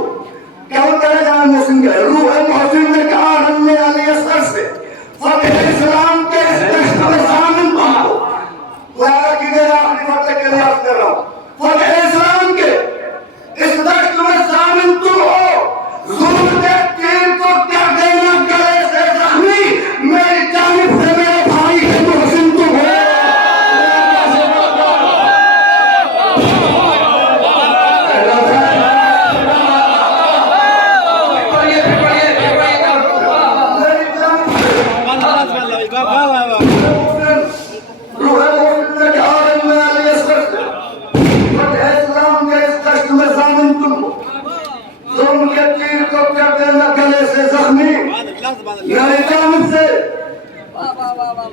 क्या होता है जान मोहसिन के? रूह मोहसिन ने कहा हमने अली असगर से, पर इस्लाम के इस दश्त में शामिल तुम हो। आखिरी बात के लिए अर्ज कर रहा हूँ, पर इस्लाम के इस दश्त में शामिल तुम हो। जुल्म के तीर को क्या देना गले से जख्मी, मेरी जानिब से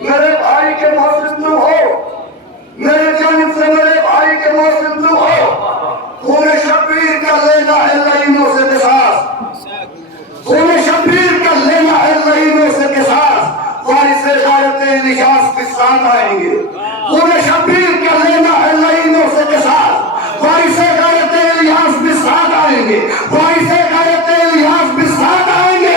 मेरे भाई के मोहसिन तुम हो। मेरे जानिब से मेरे भाई के मोहसिन तुम हो, मेरे जानिब से मेरे भाई के मोहसिन तुम हो। खून शब्बीर का लेना है लईनों से किसास, खून शब्बीर का लेना है लईनों से किसास, वारिसे गायते निशास के साथ आएंगे। खून शब्बीर का लेना है लईनों से किसास, वारिसे गायते निशास के साथ आएंगे, वारिसे गायते निशास के साथ आएंगे।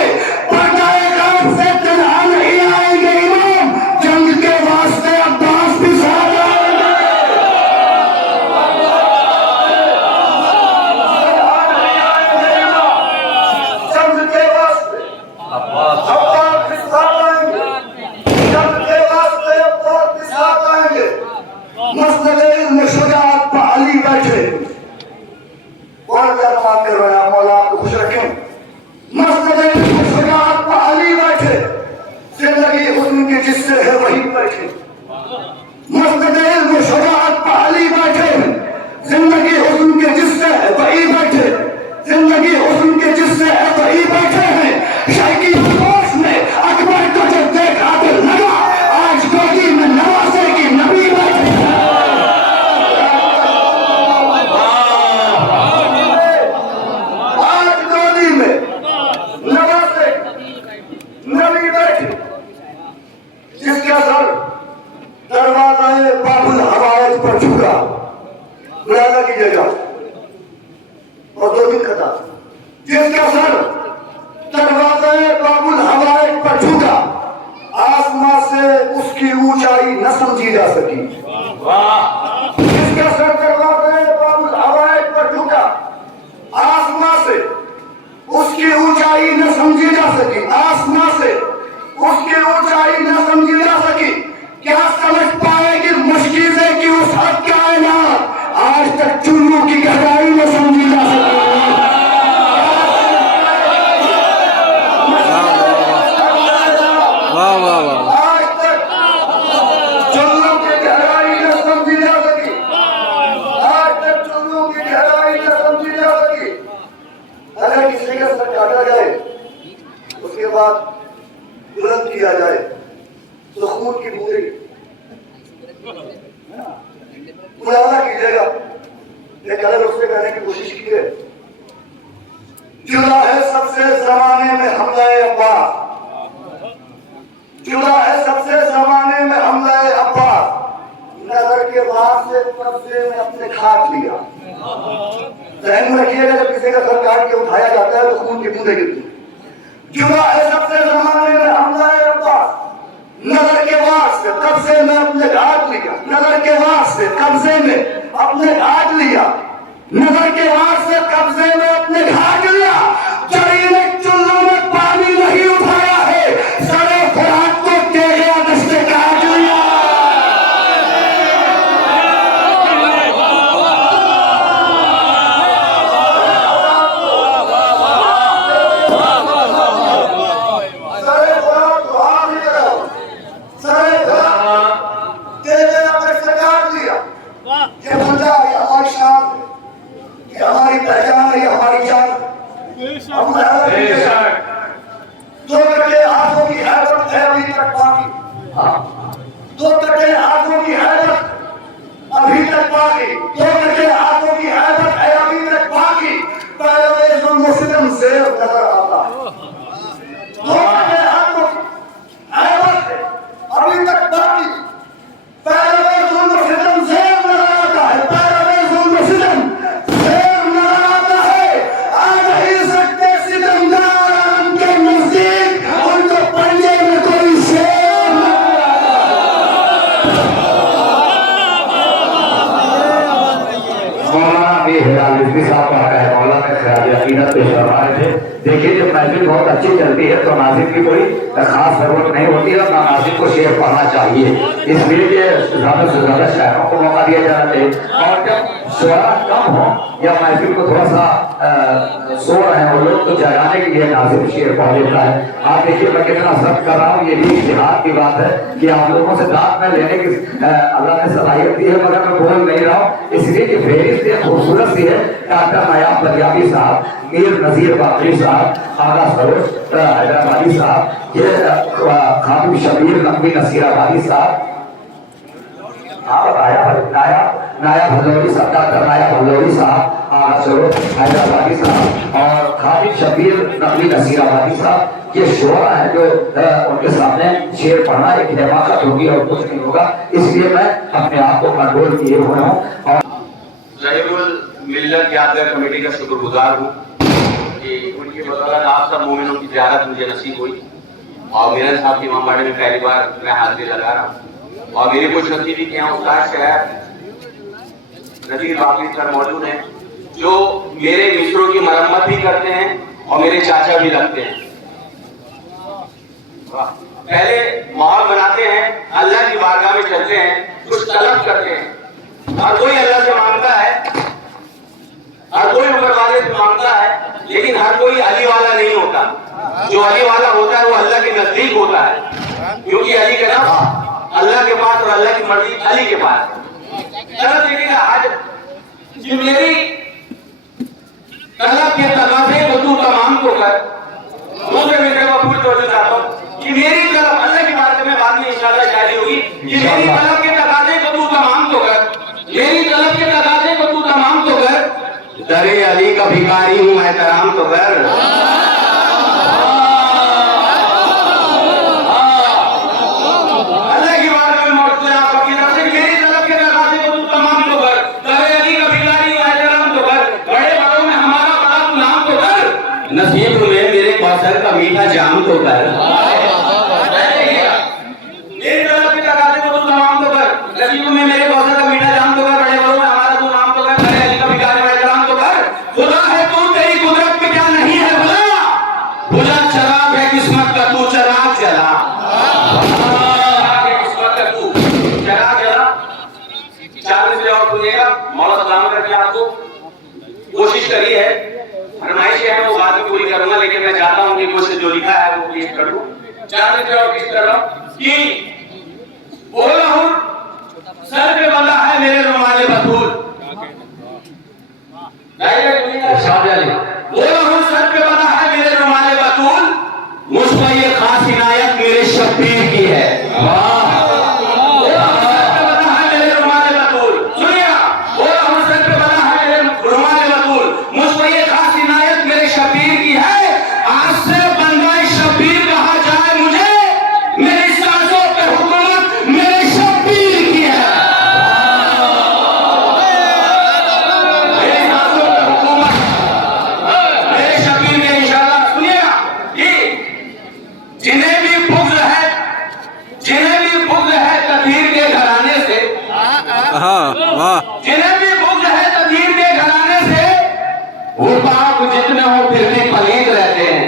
जिससे है वही बैठे, मस्जिद इल्म शुजाअत पे अली बैठे, जिंदगी हुस्न के जिससे है वही बैठे, जिंदगी हुस्न के जिससे है वही बैठे हैं। शायकी जोश में अकबर को जब देखा तो लगा आज गोदी में नवासे की नबी बैठे। आज गोदी में नवासे नबी बैठे, जिसका सर दरवाज़े बाबुल हवायत पर झुका, मुलाजा कीजिएगा, और 2 दिन खता, जिसका सर दरवाज़े बाबुल हवायत पर झुका, आसमां से उसकी ऊंचाई न समझी जा सकी। जिसका सर दरवाज़े बाबुल हवायत पर झुका, आसमां से उसकी ऊंचाई न समझी जा सकी, आसमां से उसकी ऊंचाई न समझी जा सकी। क्या समझ पाएगी मुश्किले की उस हद कायनात, आज तक चुल्लू की गहराई न समझी जा सकी। आज तक चुल्लू की गहराई न समझी जा सकी, आज तक चुल्लू की गहराई न समझी जा सकी। अगर किसी का सर काटा जाए उसके बाद तुरंत किया जाए तो खून की बूंदें मुलाजा कीजिएगा। एक अलग उससे कहने की कोशिश की है, जुदा है सबसे जमाने में हमला अब्बास, जुदा है सबसे जमाने में हमला अब्बास, नजर के बाद से कब्जे में अपने खाक लिया। ध्यान में रखिएगा, जब किसी का सर काट के उठाया जाता है तो खून की बूंदें गिरती। जुदा है सबसे जमाने में हमला अब्बास, नजर के वार से कब्जे में अपने घाट लिया, नजर के वार से कब्जे में अपने घाट लिया, नजर के वार से कब्जे में अपने घाट लिया। चढ़ी ने चुल्लू में पानी है अभी तक बाकी। हाँ, 2 कटे हाथों की हैबत अभी तक बाकी। 2 कटे हाथों की हैबत है अभी तक बाकी। पैरवे जुल्म सितम से नजर आता है। 2 कटे हाथों की हैबत है अभी तक बाकी। पैरवे जुल्म सितम से नजर आता है। पैरवे जुल्म सितम से नजर आता है। आ नहीं सकते सितमगार आलम के नजदीक, उनको पंजे में कोई शेर मौलाना बेहलाल रिजवी साहब का है, मौलाना ख्याल अकीदत पेश कर रहे थे। देखिए जब महफिल बहुत अच्छी चलती है तो नाज़िम की कोई खास जरूरत नहीं होती है, ना नाज़िम को शेर पढ़ना चाहिए, इसलिए कि ज्यादा से ज्यादा शायरों को मौका दिया जाना चाहिए। और जब शुरा कम हो या महफिल को थोड़ा सा सो रहे हैं वो लोग, तो जगाने के लिए नाज़िम शेर पढ़ लेता है। आप देखिए मैं कितना जब्त कर रहा हूँ, ये भी इज्तिहाद की बात है कि आप लोगों से दाद में लेने की अल्लाह ने सलाहियत दी है, मगर मैं बोल नहीं रहा हूँ इसलिए कि फेहरिस्त खूबसूरत सी है। डॉक्टर नायाब पंजाबी साहब, मीर नजीर बाकरी साहब, आगा सरोज हैदराबादी साहब, ये खातिब शबीर नकवी नसीराबादी साहब, नाया भदौरी साहब, डॉक्टर नाया भदौरी साहब, आगा सरोज हैदराबादी साहब और खातिब शबीर नकवी नसीराबादी साहब, ये शुरा है जो उनके सामने शेर पढ़ना एक हिमाकत होगी और कुछ नहीं होगा, इसलिए मैं अपने आप को कंट्रोल किए हुए हूँ। और ज़हीरुल मिल्लत यादगार कमेटी का शुक्रगुजार हूँ कि उनकी बदौलत आप सब मोमिनों की ज़ियारत मुझे नसीब हुई और मेरे साहब की इमामबाड़े में पहली बार मैं हाजिरी लगा रहा हूँ। और मेरी कुछ नसीबी के यहाँ उस्ताद शहर नजीर बाकरी सर मौजूद हैं जो मेरे मिसरों की मरम्मत भी करते हैं और मेरे चाचा भी लगते हैं। पहले माहौल बनाते हैं, अल्लाह की बारगाह में चलते हैं, कुछ तलब करते हैं। हर कोई अल्लाह से मांगता है, हर कोई ऊपर वाले से मांगता है, लेकिन हर कोई अली वाला नहीं होता। जो अली वाला होता है वो अल्लाह के नजदीक होता है, क्योंकि अली का नाम अल्लाह के पास और अल्लाह की मर्जी अली के पास। देखिएगा आज कि मेरी तलब के तकाज़े को तू तमाम को कर, मुझे मेरे पूरी तवज्जो चाहता हूँ कि मेरी तलब अल्लाह की बात में बाद में इंशाअल्लाह जारी होगी कि मेरी तलब के तकाज़े को तू तमाम तो कर, मेरी तलब के तकाज़े को तू तमाम तो कर, दरे अली का भिखारी हूँ मैं तराम तो कर। अल्लाह की बात में मौजूद आप अपनी तरफ से मेरी तलब के तकाज़े को तू तमाम तो कर, दरे अली का भिखारी हूँ मैं तराम तो कर, बड़े बड़ों में हमारा बड़ा तू नाम तो कर, नसीब में मेरे कौसर का मीठा जाम तो कर। मेरी तलब के तकाज़े को तू तमाम तो कर, नसीब में मेरे कौसर का मीठा जाम तो कर, बड़े बड़ों में हमारा तू नाम तो कर, दरे अली का भिखारी मैं तराम तो कर। खुदा है तू, तेरी कुदरत में क्या नहीं है खुदा, खुदा चराग है किस्मत का तू चराग जला, किस्मत का तू चराग जला। 4 बजे और सुनिएगा, मौला सलाम करके आपको कोशिश करी है, फरमाइशें हैं वो बाद में पूरी करूंगा, लेकिन मैं चाहता हूँ कि कुछ जो लिखा है वो पेश कर दूं। 4 बजे और पेश कर रहा हूँ कि बोला हूँ सर पे बंधा है मेरे रुमाले बतूल, बोला हूँ सर पे बंधा है मेरे रुमाले बतूल, मुझ पर ये खास इनायत मेरे शब्बीर की है। बोला हूँ सर पे बंधा है मेरे रुमाले बतूल, सुनिए, बोला हूँ सर पे बंधा है मेरे रुमाले बतूल, मुझ पर ये खास इनायत मेरे शब्बीर की है। आज से बंदा शब्बीर कहा जाए मुझे, मेरी सांसों पे हुकूमत मेरे शब्बीर की है। मेरी सांसों पे हुकूमत मेरे शब्बीर की है इंशाअल्लाह। सुनिएगा कि जिन्हें भी बुग़्ज़ है तदहीर के घराने से, जिन्हें भी बुग़्ज़ है तदहीर के घराने से, वो बाप जितने हो फिर भी पलीद रहते हैं।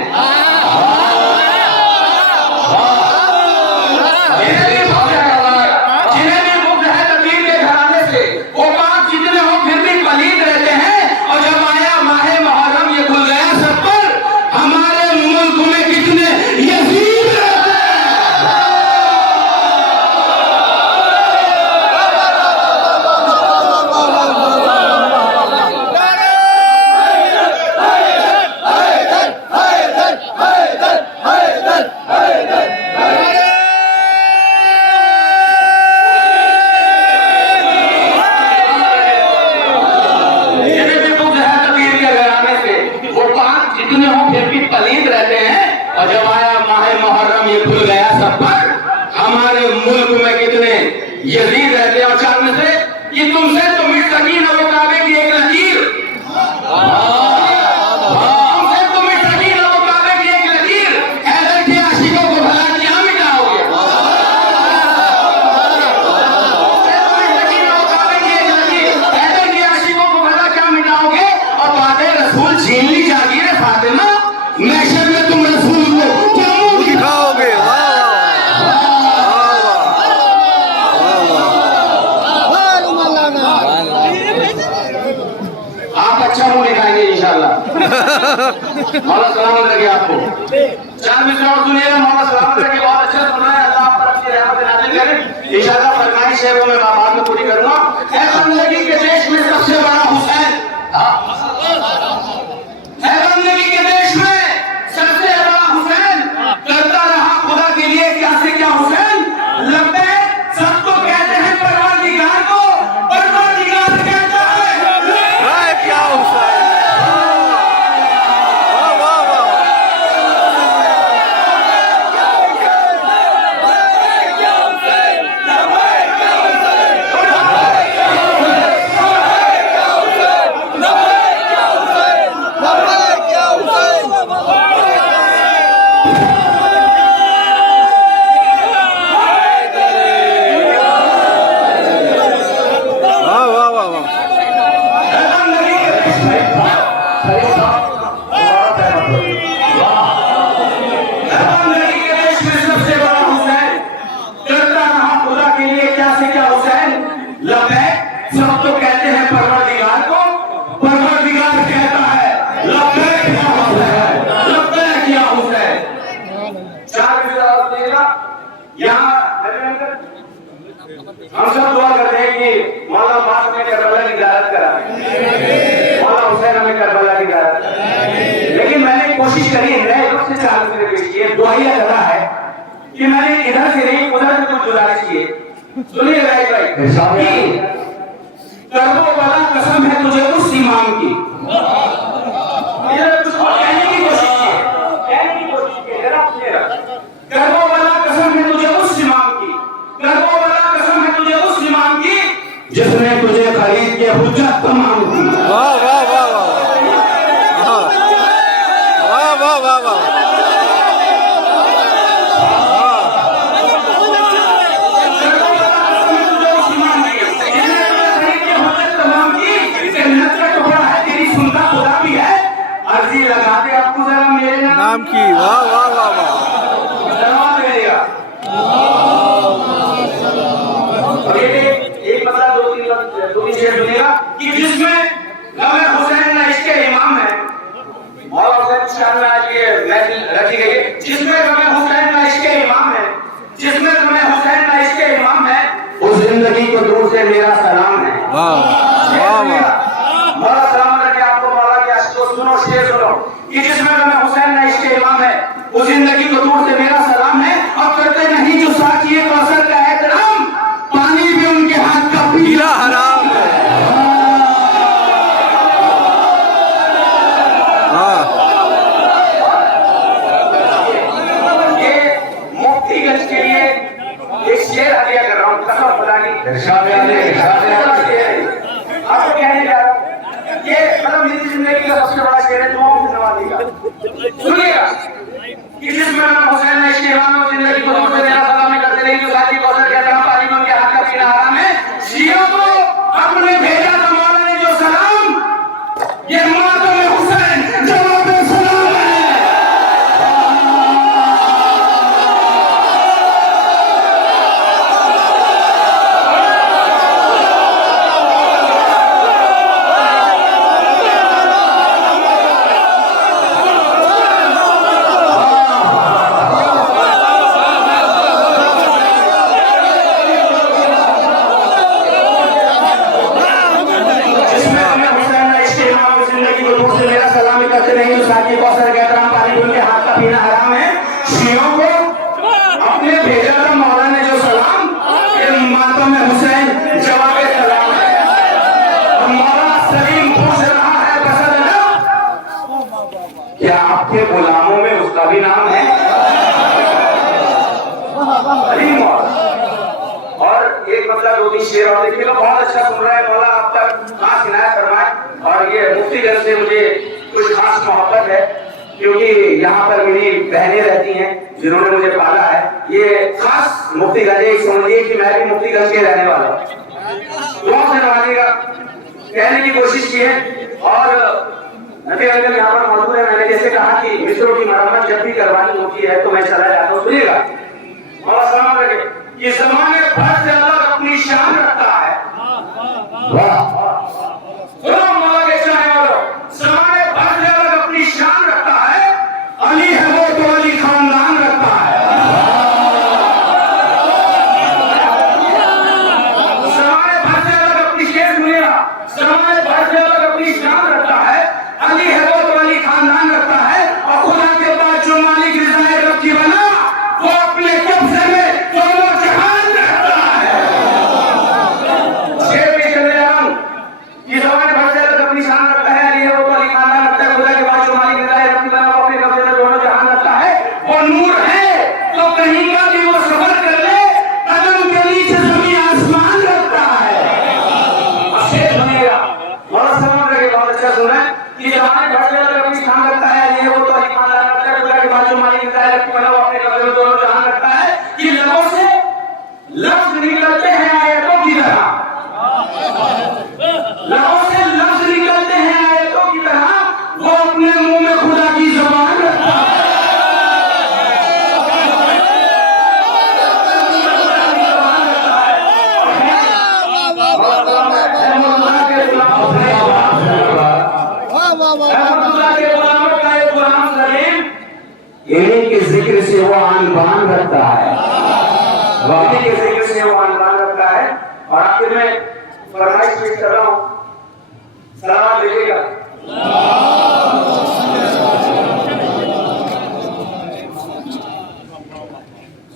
जिन्हें भी बुग़्ज़ है तदहीर के घराने से, वो बाप जितने हो फिर भी पलीद रहते हैं। और जब आया माहे मुहर्रम ये खुल गया सब पर, हमारे मुल्क में कितने यजीद रहते हैं। नाम ये खुल गया सब पर। हमारे मुल्क में कितने यजीद रहते हैं और चार में से कि तुमसे तो मिट सकी न वो काबे की एक लकीर। तुमसे तो मिट सकी न वो काबे की एक लकीर। हैदर के आशिकों को भला क्या मिटाओगे? हैदर के आशिकों को भला क्या मिटाओगे? और बातें रसूल छीन ली जाती है फातिमा, महशर में तुम रसूल को क्या मुंह दिखाओगे? आप अच्छा मुंह दिखाएंगे इंशाल्लाह। मौला सलामत रखे आपको। चार मिसरा और सुनिएगा। मौला सलामत रखे, बहुत अच्छा सुनाया। अल्लाह आप पर अपनी रहमत नाज़िल करे इंशाल्लाह। फरमाइश है वो मैं बाद में पूरी करूंगा। है बंदगी के देश में सबसे बड़ा हुसैन, है बंदगी के देश में सबसे बड़ा हुसैन, करता रहा खुदा के लिए क्या से क्या हुसैन। लब्बैक सबको कहते हैं परवरदिगार को, परवरदिगार कहता है क्या हुसैन। हम सब दुआ करते हैं कि मौला पाक में करबला की ज़ियारत कराए, मौला हुसैन हमें करबला की ज़ियारत कराए। लेकिन मैंने कोशिश करी है, रुख से चालू से पेश किए, दुआया लगा है कि मैंने इधर से नहीं उधर से कुछ गुजारिश की है। सुनिए भाई, करबो वाला कसम है तुझे उस इमाम की। कुछ कहने की कोशिश की, जरा सुनिएगा। करबो वाला कसम है तुझे उस इमाम की, करबो वाला कसम है तुझे उस इमाम की जिसने तुझे खरीद के हुज्जत तमाम की। वाह वाह वाह वाह वाह वाह वाह। नाम की वाह वाह वाह वाह। एक मतलब दो तीन शेर सुनिएगा कि जिसमें गमे हुसैन न इसके इमाम है। मौला हुसैन शान में आज ये महफिल रखी गई है। जिसमें गमे हुसैन न इसके इमाम है, जिसमें गमे हुसैन न इसके इमाम है, उस जिंदगी को दूर से मेरा सलाम है। वाह वाह। मौला सलाम रखे आपको। मौला के आशिकों सुनो शेर सुनो कि जिसमें गमे हुसैन न इसके इमाम है, उस जिंदगी को दूर से मेरा सलाम है। और करते नहीं जो साकी कौसर का एहतराम, पानी भी उनके हाथ का पीला हराम है। ये मुफ्तीगंज के लिए एक शेर हदिया कर रहा हूँ, कसम खुदा की। आपको कहने जा रहा हूँ, ये मतलब मेरी जिंदगी का सबसे बड़ा शेर है, दुआओं से नवाजी का। सुनिएगा कि जिसमें हुसैन ने इसके इमाम में जिंदगी को दूर से मेरा सलाम करते रही जो साथी कौसर के एहतराम, पानी में उनके हाथ का पीना हराम है। शियों को अपने भेजा था मौला ने जो सलाम, ये मातम में हुसैन जवाब सलाम है। शेर और देखिएगा बहुत अच्छा सुन रहा है मौला आप तक खास इनायत फरमाए। और ये मुफ्तीगंज से मुझे कुछ खास मोहब्बत है क्योंकि यहाँ पर मेरी बहनें रहती हैं जिन्होंने मुझे पाला है। ये खास मुफ्तीगंज है, समझिए कि मैं भी मुफ्तीगंज के रहने वाला हूँ। दुआ से नवाजिएगा कहने की कोशिश की है। और नबी अंकल यहाँ पर मौजूद है। मैंने जैसे कहा कि मिस्रों की मरम्मत जब भी करवानी होती है तो मैं चला जाता हूँ। सुनिएगा और सलाम रखे कि ज़माने भर से अलग अपनी शान रखता है। सुनो मौला के चाहने वालों, ज़माने भर से अलग अपनी शान रखता है। अली है वो तो अली खानदान रखता है। ज़माने भर से अलग अपनी शेर सुनिएगा, ज़माने भर से अलग अपनी शान रखता है। अली है वो तो अली खानदान रखता है। और खुदा के बाद जो मालिक रिज़ाए रब की बना वो अपने कब्जे में दोनों जहान रखता है। शेर में चले जा रहा हूं कि ज़माने भर से अलग अपनी शान रखता है। अली है वो तो अली खानदान रखता है। खुदा के बाद जो मालिक रिज़ाए रब की बना वो अपने कब्जे में दोनों जहान रखता है। वो नूर है तो कहेंगे कि वो सफर कर ले, कदम के नीचे ज़मीन आसमान रखता है। अब शेर सुनिएगा और समझ रहे बहुत अच्छा सुना कि ज़माने भर से अलग अपनी शान रखता है। अली है वो तो अली खानदान रखता है। खुदा के बाद जो मालिक रिज़ाए रब की बना वो अपने कब्जे में दोनों जहान रखता है। कि लबों से लफ्ज निकलते हैं आयतों की तरह, लबों से लफ्ज निकलते हैं आयतों की तरह। वो अपने मुंह में खुदा की ज़ुबान रखता है। इन्हीं के जिक्र से वो आन बान रखता है। इन्हीं के जिक्र से वो आन बान रखता है। और आखिर में फरमाइश पेश कर रहा हूं, सलाम भेजिएगा।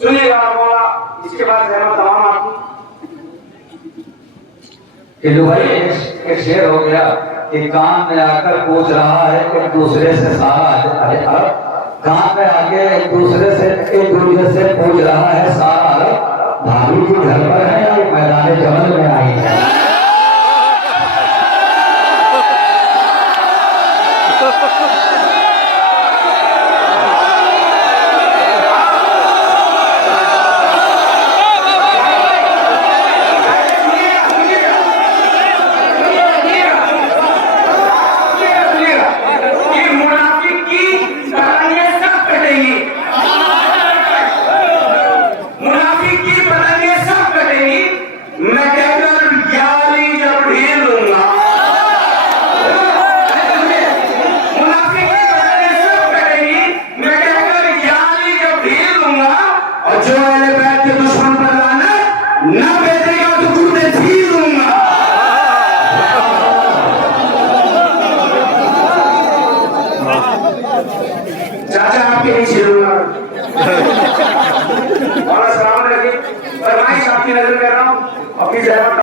सुनिएगा मौला, इसके बाद रहमत तमाम आपकी। कि जो भाई एक शेर हो गया कि कान में आकर पूछ रहा है एक दूसरे से सारा। अरे अब कान में आके एक दूसरे से पूछ रहा है सारा भाभी जी घर पर है या मैदान जमल में आई है। चाचा आपके नहीं छिड़ूंगा। और सलाम रखिए, फरमाइश आपकी नजर कर रहा हूँ अपनी जहमत